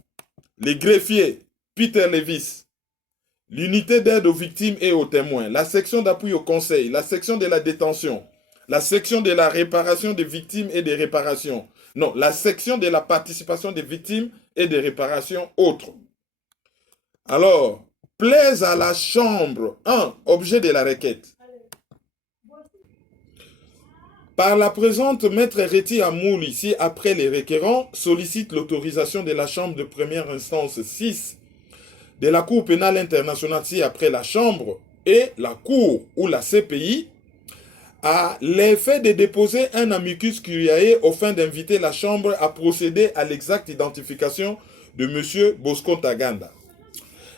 les greffiers, Peter Levis, l'unité d'aide aux victimes et aux témoins, la section d'appui au conseil, la section de la détention, la section de la réparation des victimes et des réparations. Non, la section de la participation des victimes et des réparations autres. Alors, plaise à la chambre 1, objet de la requête. Par la présente, Maître Reti Amouli, ici, après les requérants, sollicite l'autorisation de la chambre de première instance 6 de la Cour pénale internationale, si après la chambre et la Cour ou la CPI, à l'effet de déposer un amicus curiae au fin d'inviter la chambre à procéder à l'exacte identification de M. Bosco Ntaganda.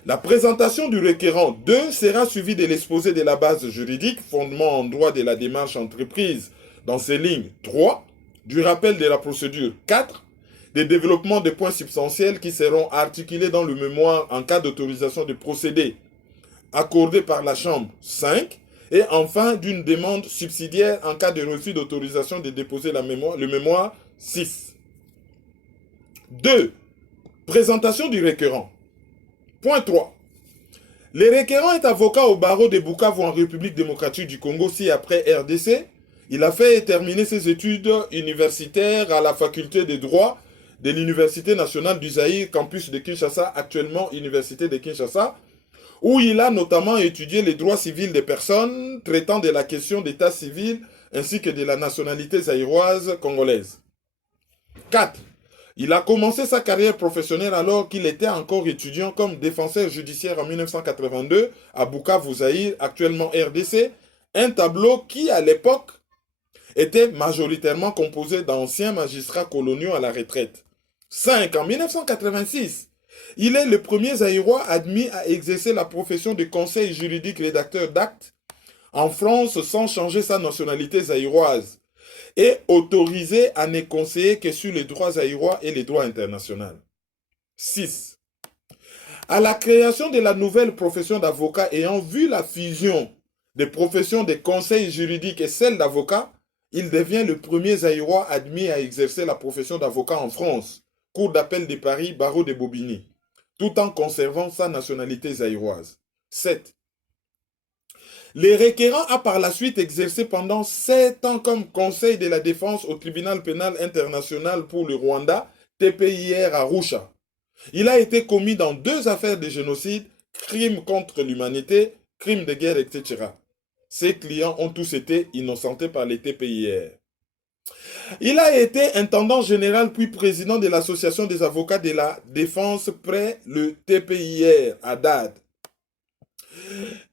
La présentation du requérant 2 sera suivie de l'exposé de la base juridique, fondement en droit de la démarche entreprise dans ses lignes 3, du rappel de la procédure 4, des développements de points substantiels qui seront articulés dans le mémoire en cas d'autorisation de procéder accordé par la Chambre 5, et enfin d'une demande subsidiaire en cas de refus d'autorisation de déposer le mémoire 6. 2. Présentation du requérant. Point 3. Le requérant est avocat au barreau de Bukavu en République démocratique du Congo ci-après RDC. Il a fait terminer ses études universitaires à la faculté de droit de l'Université nationale du Zaïre, campus de Kinshasa, actuellement Université de Kinshasa, où il a notamment étudié les droits civils des personnes, traitant de la question d'état civil ainsi que de la nationalité zaïroise congolaise. 4. Il a commencé sa carrière professionnelle alors qu'il était encore étudiant comme défenseur judiciaire en 1982 à Bukavu, Zaïre, actuellement RDC, un tableau qui, à l'époque, était majoritairement composé d'anciens magistrats coloniaux à la retraite. 5. En 1986, il est le premier Zaïrois admis à exercer la profession de conseil juridique rédacteur d'actes en France sans changer sa nationalité zaïroise et autorisé à ne conseiller que sur les droits zaïrois et les droits internationaux. 6. À la création de la nouvelle profession d'avocat ayant vu la fusion des professions de conseil juridique et celle d'avocat, il devient le premier Zaïrois admis à exercer la profession d'avocat en France, Cour d'appel de Paris, barreau de Bobigny, tout en conservant sa nationalité zaïroise. 7. Le requérant a par la suite exercé pendant 7 ans comme conseil de la défense au tribunal pénal international pour le Rwanda, TPIR à Arusha. Il a été commis dans 2 affaires de génocide, crimes contre l'humanité, crimes de guerre, etc. Ses clients ont tous été innocentés par les TPIR. Il a été intendant général puis président de l'association des avocats de la défense près le TPIR à Dade.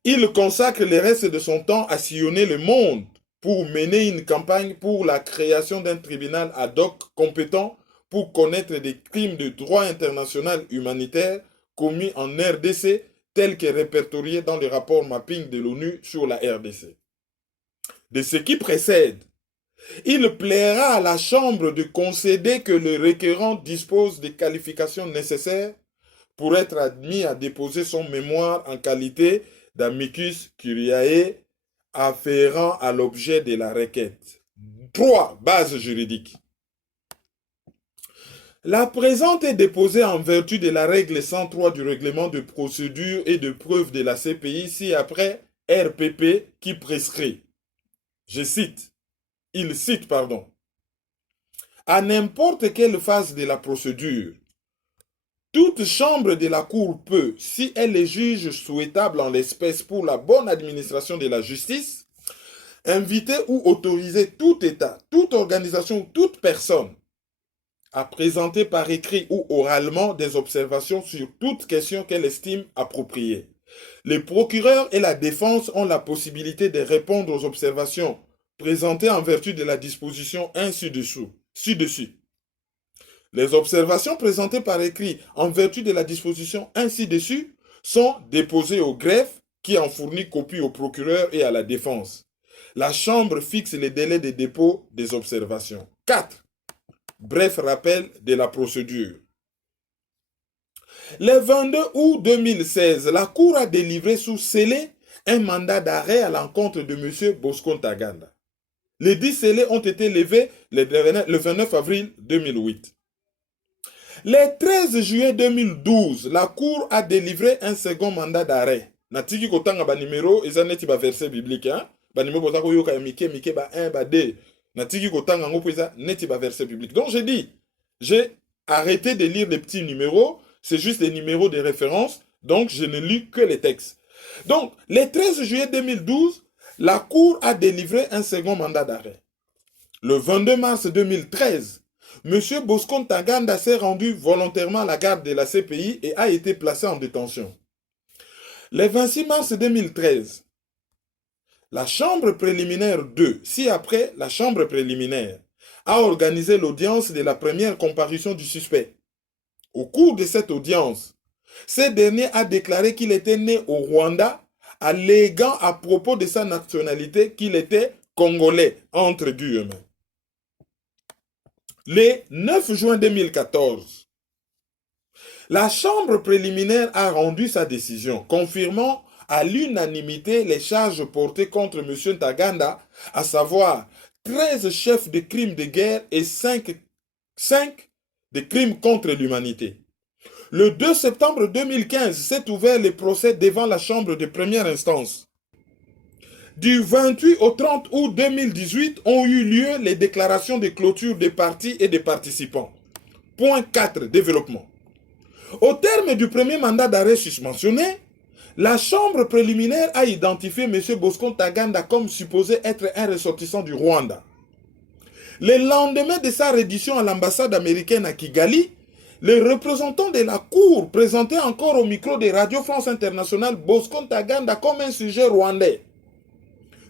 Il consacre le reste de son temps à sillonner le monde pour mener une campagne pour la création d'un tribunal ad hoc compétent pour connaître des crimes de droit international humanitaire commis en RDC tels que répertoriés dans le rapport mapping de l'ONU sur la RDC. De ce qui précède, il plaira à la Chambre de concéder que le requérant dispose des qualifications nécessaires pour être admis à déposer son mémoire en qualité d'amicus curiae afférent à l'objet de la requête. 3. Base juridique. La présente est déposée en vertu de la règle 103 du règlement de procédure et de preuve de la CPI ci-après RPP qui prescrit. Je cite. Il cite, pardon. À n'importe quelle phase de la procédure, toute chambre de la Cour peut, si elle les juge souhaitable en l'espèce pour la bonne administration de la justice, inviter ou autoriser tout État, toute organisation, toute personne à présenter par écrit ou oralement des observations sur toute question qu'elle estime appropriée. Les procureurs et la défense ont la possibilité de répondre aux observations présentées en vertu de la disposition ci-dessus. Les observations présentées par écrit en vertu de la disposition ci-dessus sont déposées au greffe qui en fournit copie au procureur et à la défense. La Chambre fixe les délais de dépôt des observations. 4. Bref rappel de la procédure. Le 22 août 2016, la Cour a délivré sous scellé un mandat d'arrêt à l'encontre de M. Bosco Ntaganda. Les 10 scellés ont été levés le 29 avril 2008. Le 13 juillet 2012, la Cour a délivré un second mandat d'arrêt. Natiki kotanga ba numéro, eza neti ba verset biblique, hein? Ba numéro bota ko yoka mike ba 1 ba 2. Natiki kotanga ngo eza neti ba verset biblique. Donc j'ai arrêté de lire les petits numéros, c'est juste des numéros de référence, donc je ne lis que les textes. Donc, le 13 juillet 2012, la Cour a délivré un second mandat d'arrêt. Le 22 mars 2013, M. Bosco Ntaganda s'est rendu volontairement à la garde de la CPI et a été placé en détention. Le 26 mars 2013, la Chambre préliminaire 2, ci-après la Chambre préliminaire, a organisé l'audience de la première comparution du suspect. Au cours de cette audience, Ce dernier a déclaré qu'il était né au Rwanda, alléguant à propos de sa nationalité qu'il était congolais, entre guillemets. Le 9 juin 2014, la Chambre préliminaire a rendu sa décision, confirmant à l'unanimité les charges portées contre M. Ntaganda, à savoir 13 chefs de crimes de guerre et 5 de crimes contre l'humanité. Le 2 septembre 2015 s'est ouvert le procès devant la Chambre de première instance. Du 28 au 30 août 2018 ont eu lieu les déclarations de clôture des partis et des participants. Point 4. Développement. Au terme du premier mandat d'arrêt susmentionné, la Chambre préliminaire a identifié M. Bosco Ntaganda comme supposé être un ressortissant du Rwanda. Le lendemain de sa reddition à l'ambassade américaine à Kigali, les représentants de la Cour présentaient encore au micro de Radio France Internationale Bosco Ntaganda comme un sujet rwandais.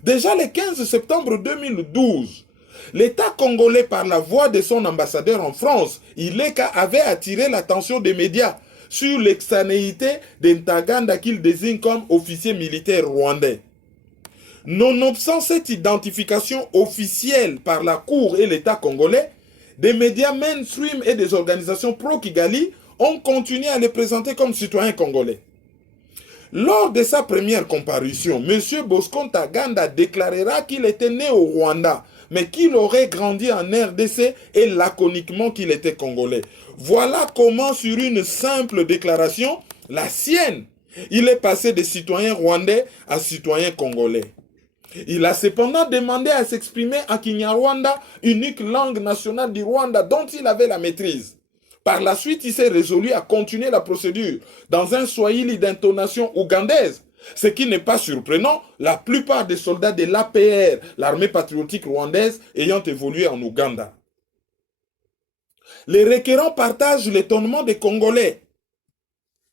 Déjà le 15 septembre 2012, l'État congolais, par la voix de son ambassadeur en France, Ileka, avait attiré l'attention des médias sur l'extranéité de Ntaganda qu'il désigne comme officier militaire rwandais. Nonobstant cette identification officielle par la Cour et l'État congolais, des médias mainstream et des organisations pro-Kigali ont continué à le présenter comme citoyen congolais. Lors de sa première comparution, M. Bosco Ntaganda déclarera qu'il était né au Rwanda, mais qu'il aurait grandi en RDC et laconiquement qu'il était congolais. Voilà comment, sur une simple déclaration, la sienne, il est passé de citoyen rwandais à citoyen congolais. Il a cependant demandé à s'exprimer en Kinyarwanda, unique langue nationale du Rwanda dont il avait la maîtrise. Par la suite, il s'est résolu à continuer la procédure dans un swahili d'intonation ougandaise. Ce qui n'est pas surprenant, la plupart des soldats de l'APR, l'armée patriotique rwandaise, ayant évolué en Ouganda. Les requérants partagent l'étonnement des Congolais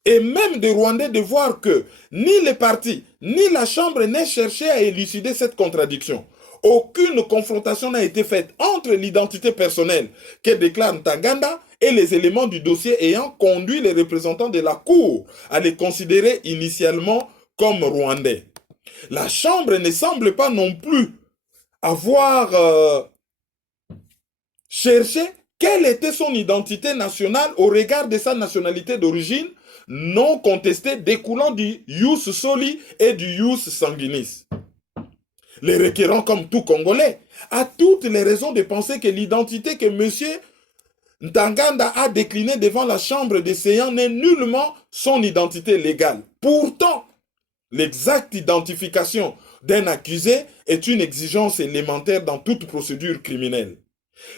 et même des Rwandais de voir que ni les partis, ni la Chambre n'aient cherché à élucider cette contradiction. Aucune confrontation n'a été faite entre l'identité personnelle que déclare Ntaganda et les éléments du dossier ayant conduit les représentants de la Cour à les considérer initialement comme Rwandais. La Chambre ne semble pas non plus avoir cherché quelle était son identité nationale au regard de sa nationalité d'origine non contestée découlant du ius soli et du ius sanguinis. Les requérants, comme tout Congolais, a toutes les raisons de penser que l'identité que M. Ntaganda a déclinée devant la Chambre des séants n'est nullement son identité légale. Pourtant, l'exacte identification d'un accusé est une exigence élémentaire dans toute procédure criminelle.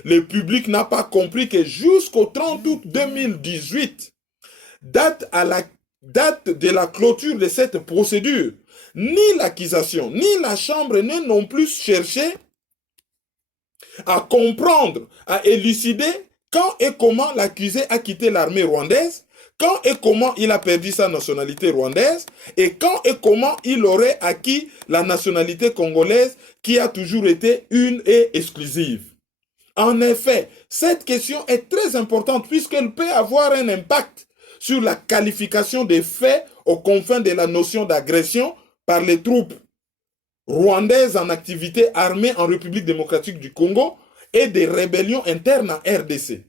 Le public n'a pas compris que jusqu'au 30 août 2018, date de la clôture de cette procédure, ni l'accusation, ni la Chambre n'ont non plus cherché à comprendre, à élucider quand et comment l'accusé a quitté l'armée rwandaise, quand et comment il a perdu sa nationalité rwandaise, et quand et comment il aurait acquis la nationalité congolaise qui a toujours été une et exclusive. En effet, cette question est très importante puisqu'elle peut avoir un impact sur la qualification des faits aux confins de la notion d'agression par les troupes rwandaises en activité armée en République démocratique du Congo et des rébellions internes en RDC.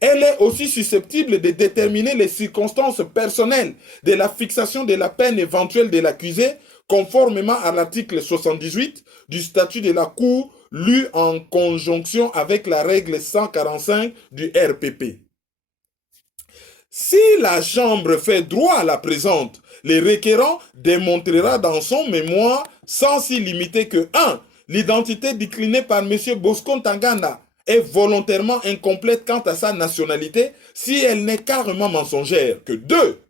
Elle est aussi susceptible de déterminer les circonstances personnelles de la fixation de la peine éventuelle de l'accusé conformément à l'article 78 du statut de la Cour lu en conjonction avec la règle 145 du RPP. Si la Chambre fait droit à la présente, le requérant démontrera dans son mémoire, sans s'y limiter que 1. L'identité déclinée par M. Bosco Ntaganda est volontairement incomplète quant à sa nationalité si elle n'est carrément mensongère. Que 2.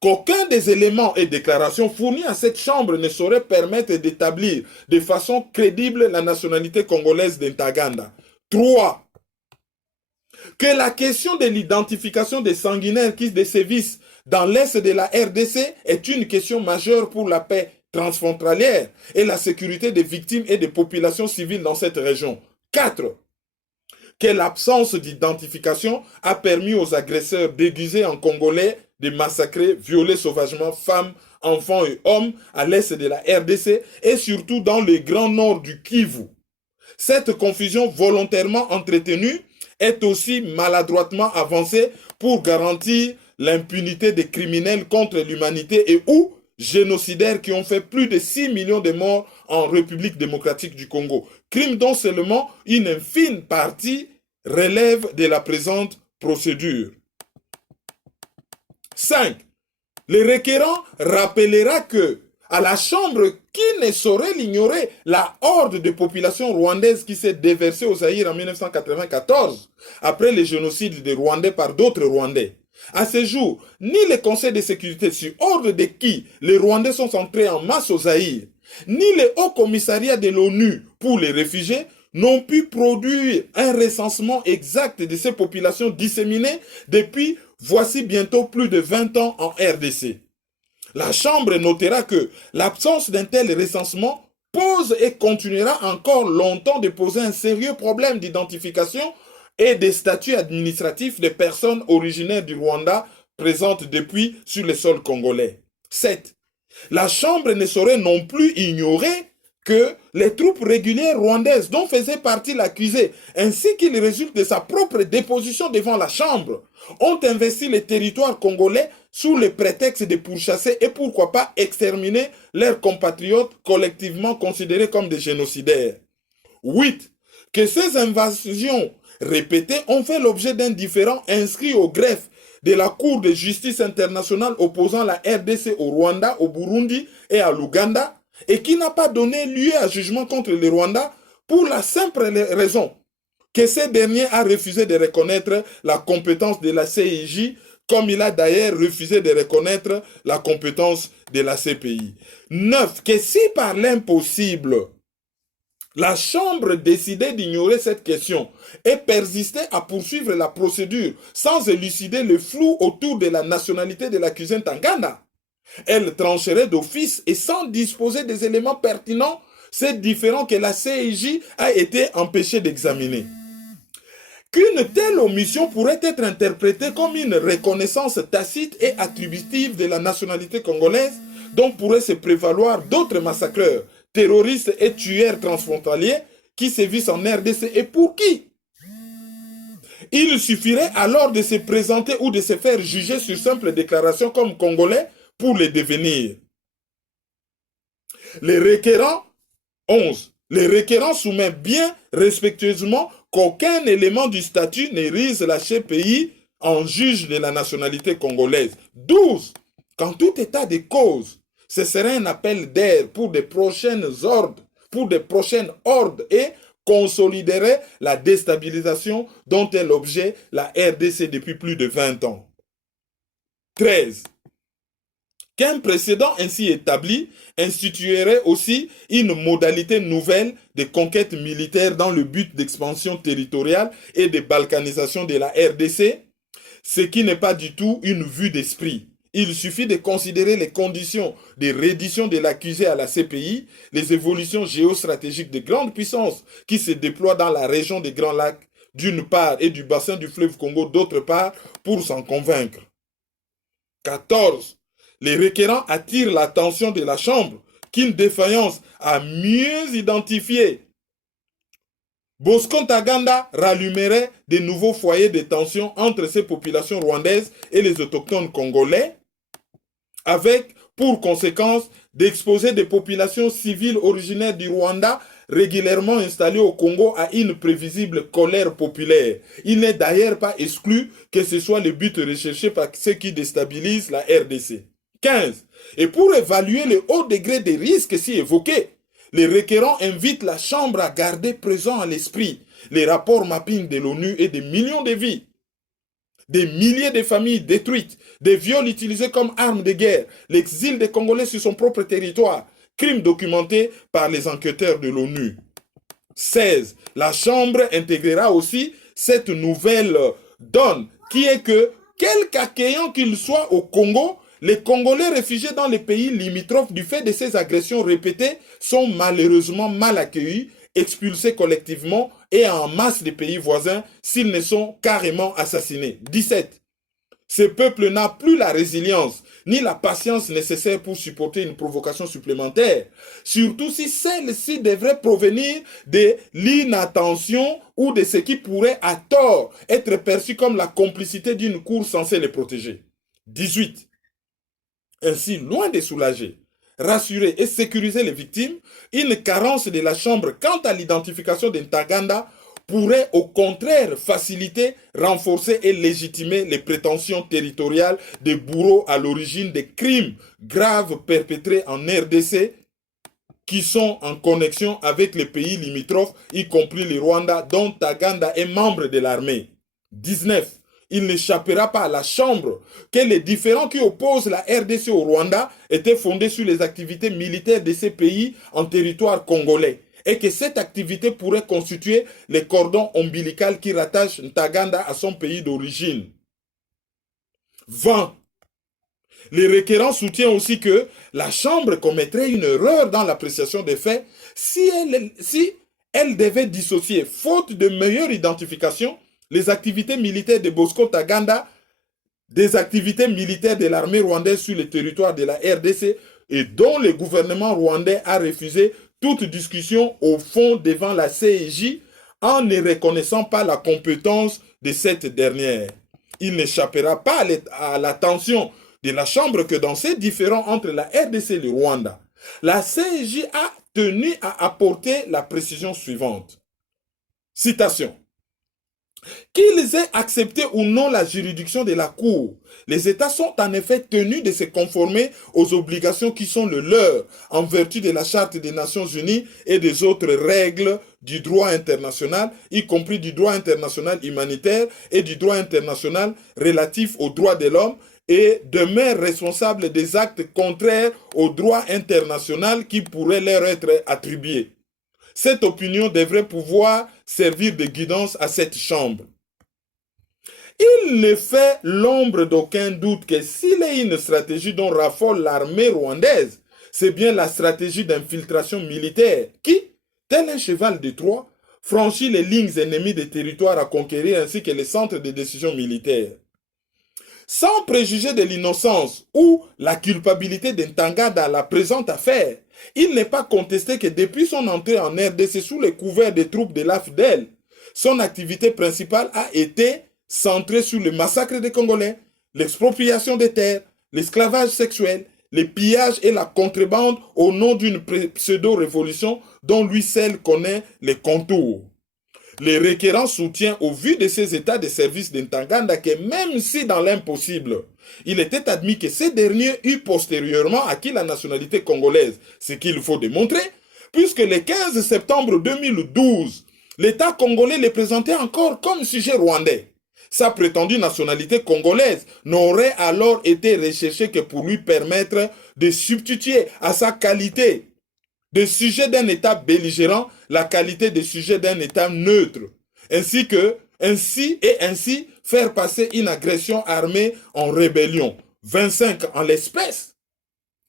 Qu'aucun des éléments et déclarations fournis à cette Chambre ne saurait permettre d'établir de façon crédible la nationalité congolaise de Ntaganda. 3. Que la question de l'identification des sanguinaires qui sévissent dans l'est de la RDC est une question majeure pour la paix transfrontalière et la sécurité des victimes et des populations civiles dans cette région. 4. Que l'absence d'identification a permis aux agresseurs déguisés en Congolais de massacrer, violer sauvagement femmes, enfants et hommes à l'est de la RDC et surtout dans le grand nord du Kivu. Cette confusion volontairement entretenue est aussi maladroitement avancée pour garantir l'impunité des criminels contre l'humanité et ou génocidaires qui ont fait plus de 6 millions de morts en République démocratique du Congo. Crime dont seulement une infime partie relève de la présente procédure. 5. Le requérant rappellera que, à la Chambre, qui ne saurait l'ignorer, la horde de population rwandaise qui s'est déversée au Zaïre en 1994, après le génocide des Rwandais par d'autres Rwandais. À ce jour, ni le Conseil de sécurité sur ordre de qui les Rwandais sont entrés en masse au Zaïre, ni le Haut Commissariat de l'ONU pour les réfugiés n'ont pu produire un recensement exact de ces populations disséminées depuis voici bientôt plus de 20 ans en RDC. La Chambre notera que l'absence d'un tel recensement pose et continuera encore longtemps de poser un sérieux problème d'identification et des statuts administratifs des personnes originaires du Rwanda présentes depuis sur le sol congolais. 7. La Chambre ne saurait non plus ignorer que les troupes régulières rwandaises dont faisait partie l'accusé, ainsi qu'il résulte de sa propre déposition devant la Chambre, ont investi le territoire congolais sous le prétexte de pourchasser et pourquoi pas exterminer leurs compatriotes collectivement considérés comme des génocidaires. 8. Que ces invasions répétées ont fait l'objet d'un différend inscrit au greffe de la Cour de justice internationale opposant la RDC au Rwanda, au Burundi et à l'Ouganda, et qui n'a pas donné lieu à jugement contre le Rwanda pour la simple raison que ce dernier a refusé de reconnaître la compétence de la CIJ, comme il a d'ailleurs refusé de reconnaître la compétence de la CPI. 9. Que si par l'impossible, la Chambre décidait d'ignorer cette question et persistait à poursuivre la procédure sans élucider le flou autour de la nationalité de l'accusé Tangana, elle trancherait d'office et sans disposer des éléments pertinents, c'est différent que la CIJ a été empêchée d'examiner. Qu'une telle omission pourrait être interprétée comme une reconnaissance tacite et attributive de la nationalité congolaise dont pourraient se prévaloir d'autres massacreurs, terroristes et tueurs transfrontaliers qui sévissent en RDC et pour qui? Il suffirait alors de se présenter ou de se faire juger sur simple déclaration comme Congolais pour les devenir. Les requérants, 11. Les requérants soumettent bien respectueusement qu'aucun élément du statut ne rise la CPI en juge de la nationalité congolaise. 12. Qu'en tout état de cause, ce serait un appel d'air pour des prochaines ordres et consoliderait la déstabilisation dont est l'objet la RDC depuis plus de 20 ans. 13. Qu'un précédent ainsi établi instituerait aussi une modalité nouvelle de conquête militaire dans le but d'expansion territoriale et de balkanisation de la RDC, ce qui n'est pas du tout une vue d'esprit. Il suffit de considérer les conditions de reddition de l'accusé à la CPI, les évolutions géostratégiques de grandes puissances qui se déploient dans la région des Grands Lacs d'une part et du bassin du fleuve Congo d'autre part pour s'en convaincre. 14. Les requérants attirent l'attention de la Chambre qu'une défaillance à mieux identifier Bosco Ntaganda rallumerait de nouveaux foyers de tension entre ces populations rwandaises et les autochtones congolais, avec pour conséquence d'exposer des populations civiles originaires du Rwanda régulièrement installées au Congo à une prévisible colère populaire. Il n'est d'ailleurs pas exclu que ce soit le but recherché par ceux qui déstabilisent la RDC. 15. Et pour évaluer le haut degré des risques si évoqués, les requérants invitent la Chambre à garder présent à l'esprit les rapports mapping de l'ONU et des millions de vies, des milliers de familles détruites, des viols utilisés comme armes de guerre, l'exil des Congolais sur son propre territoire, crimes documentés par les enquêteurs de l'ONU. 16. La Chambre intégrera aussi cette nouvelle donne qui est que, quelque accueillant qu'il soit au Congo, les Congolais réfugiés dans les pays limitrophes du fait de ces agressions répétées sont malheureusement mal accueillis, expulsés collectivement et en masse des pays voisins s'ils ne sont carrément assassinés. 17. Ce peuple n'a plus la résilience ni la patience nécessaire pour supporter une provocation supplémentaire, surtout si celle-ci devrait provenir de l'inattention ou de ce qui pourrait à tort être perçu comme la complicité d'une cour censée les protéger. 18. Ainsi, loin de soulager, rassurer et sécuriser les victimes, une carence de la Chambre quant à l'identification de Ntaganda pourrait au contraire faciliter, renforcer et légitimer les prétentions territoriales des bourreaux à l'origine des crimes graves perpétrés en RDC qui sont en connexion avec les pays limitrophes, y compris le Rwanda, dont Ntaganda est membre de l'armée. 19. Il n'échappera pas à la Chambre que les différends qui opposent la RDC au Rwanda étaient fondés sur les activités militaires de ces pays en territoire congolais et que cette activité pourrait constituer le cordon ombilical qui rattache Ntaganda à son pays d'origine. 20. Les requérants soutiennent aussi que la Chambre commettrait une erreur dans l'appréciation des faits si elle devait dissocier, faute de meilleure identification, les activités militaires de Bosco Ntaganda des activités militaires de l'armée rwandaise sur le territoire de la RDC et dont le gouvernement rwandais a refusé toute discussion au fond devant la CEJ en ne reconnaissant pas la compétence de cette dernière. Il n'échappera pas à l'attention de la Chambre que dans ces différends entre la RDC et le Rwanda, la CEJ a tenu à apporter la précision suivante. Citation. Qu'ils aient accepté ou non la juridiction de la Cour, les États sont en effet tenus de se conformer aux obligations qui sont les leurs en vertu de la Charte des Nations Unies et des autres règles du droit international, y compris du droit international humanitaire et du droit international relatif aux droits de l'homme, et demeurent responsables des actes contraires au droit international qui pourraient leur être attribués. Cette opinion devrait pouvoir servir de guidance à cette Chambre. Il ne fait l'ombre d'aucun doute que s'il est une stratégie dont raffole l'armée rwandaise, c'est bien la stratégie d'infiltration militaire qui, tel un cheval de Troie, franchit les lignes ennemies des territoires à conquérir ainsi que les centres de décision militaires. Sans préjuger de l'innocence ou la culpabilité de Ntaganda dans la présente affaire, il n'est pas contesté que depuis son entrée en RDC sous le couvert des troupes de l'AFDEL, son activité principale a été centrée sur le massacre des Congolais, l'expropriation des terres, l'esclavage sexuel, les pillages et la contrebande au nom d'une pseudo-révolution dont lui seul connaît les contours. Les requérants soutiennent au vu de ces états de service de Ntaganda que même si dans l'impossible, il était admis que ces derniers eut postérieurement acquis la nationalité congolaise, ce qu'il faut démontrer, puisque le 15 septembre 2012, l'État congolais les présentait encore comme sujet rwandais. Sa prétendue nationalité congolaise n'aurait alors été recherchée que pour lui permettre de substituer à sa qualité de sujet d'un État belligérant la qualité de sujet d'un État neutre, ainsi faire passer une agression armée en rébellion. 25 en l'espèce.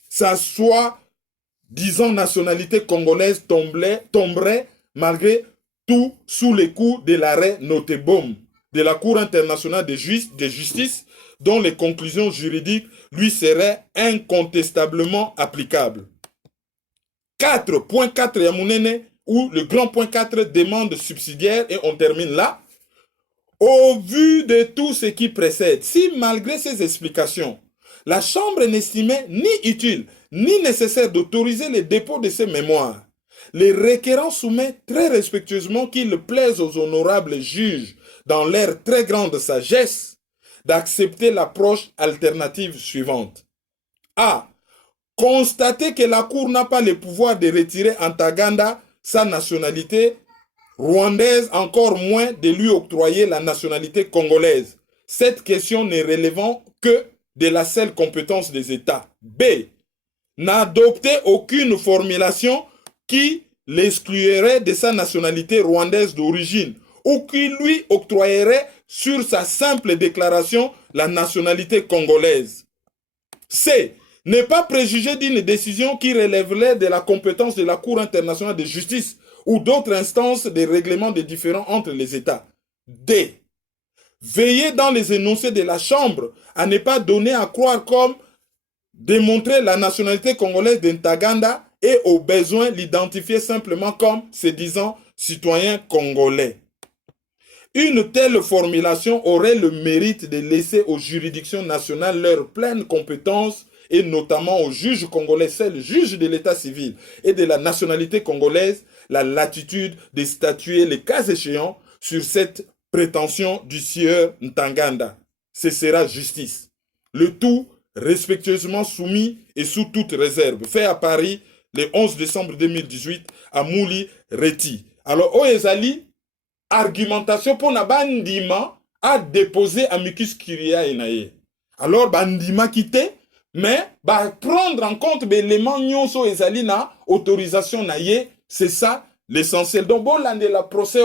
Sa soi-disant nationalité congolaise tomberait malgré tout sous les coups de l'arrêt Noteboom de la Cour internationale de justice dont les conclusions juridiques lui seraient incontestablement applicables. 4.4 Yamounene, où le grand point 4 demande subsidiaire, et on termine là. Au vu de tout ce qui précède, si malgré ces explications, la Chambre n'estimait ni utile ni nécessaire d'autoriser le dépôt de ces mémoires, les requérants soumettent très respectueusement qu'il plaise aux honorables juges, dans leur très grande sagesse, d'accepter l'approche alternative suivante. A. Constater que la Cour n'a pas le pouvoir de retirer à Ntaganda sa nationalité rwandaise, encore moins de lui octroyer la nationalité congolaise. Cette question n'est relevant que de la seule compétence des États. B. N'adopter aucune formulation qui l'exclurait de sa nationalité rwandaise d'origine ou qui lui octroyerait sur sa simple déclaration la nationalité congolaise. C. Ne pas préjuger d'une décision qui relèverait de la compétence de la Cour internationale de justice ou d'autres instances de règlement des différends entre les États. D. Veillez dans les énoncés de la Chambre à ne pas donner à croire comme démontrer la nationalité congolaise d'Ntaganda et au besoin l'identifier simplement comme se disant citoyen congolais. Une telle formulation aurait le mérite de laisser aux juridictions nationales leurs pleines compétences et notamment aux juges congolais, celles juges de l'état civil et de la nationalité congolaise, la latitude de statuer les cas échéants sur cette prétention du sieur Ntaganda. Ce sera justice. Le tout respectueusement soumis et sous toute réserve. Fait à Paris le 11 décembre 2018 à Mouli Reti. Alors, Oezali, argumentation pour na bandima a déposé amicus curiae nae. Alors, bandima quitté, mais prendre en compte l'élément nyonso ezali na autorisation nae, c'est ça l'essentiel. Donc, bon, là, de la procès,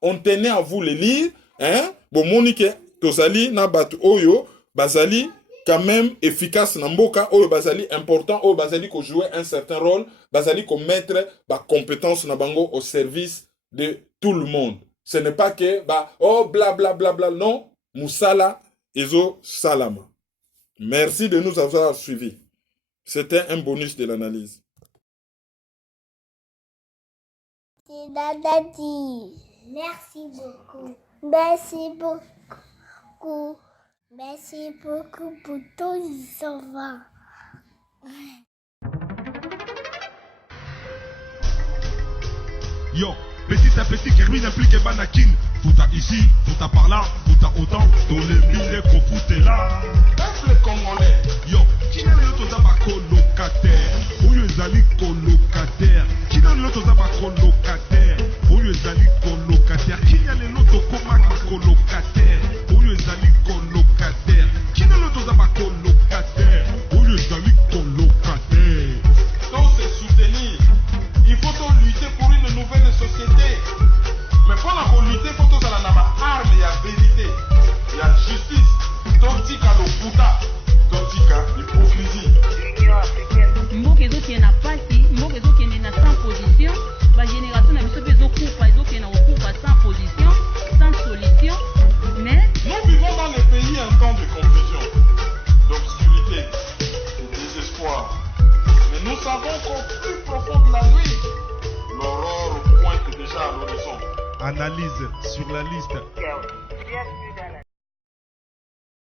on tenait à vous le lire, hein, bon, monique, tosali na bat oyo, bazali, quand même efficace na mboka oyo bazali important oyo bazali ko jouer un certain rôle bazali ko mettre ba compétence na bango au service de tout le monde. Ce n'est pas que oh bla bla bla bla, non, musala ezo salama. Merci de nous avoir suivis. C'était un bonus de l'analyse. C'est Dadadi. Merci beaucoup. Merci beaucoup. Merci beaucoup pour tout ça. Yo, petit à petit, Kermine implique Banakin. Tout à ici, tout à par là, tout à autant. Dans les mille qu'on foutait là. Peuple congolais. Yo, qui n'a le tout à colocataire? Où les amis colocataires? Qui n'a le tout à colocataire? Où les amis colocataires? Qui n'a le tout à colocataire? Où les amis colocataires? Qui n'a le tout à colocataire? Où les amis colocataires? Donc c'est soutenir. Il faut donc lutter pour une nouvelle société. Mais pour la lutter, il faut tous aller dans ma arme, il y a vérité, il y a justice. Tontika le Bouddha, Tontika l'hypocrisie. Mboka ezokende na pasi, mboka ezokende na sans position, ba génération na biso ezokufa, ezokende na kokufa sans position, sans solution. Mais nous vivons dans les pays un temps de confusion, d'obscurité, de désespoir. Mais nous savons qu'au plus profond de la nuit, l'aurore pointe déjà à l'horizon. Analyse sur la liste.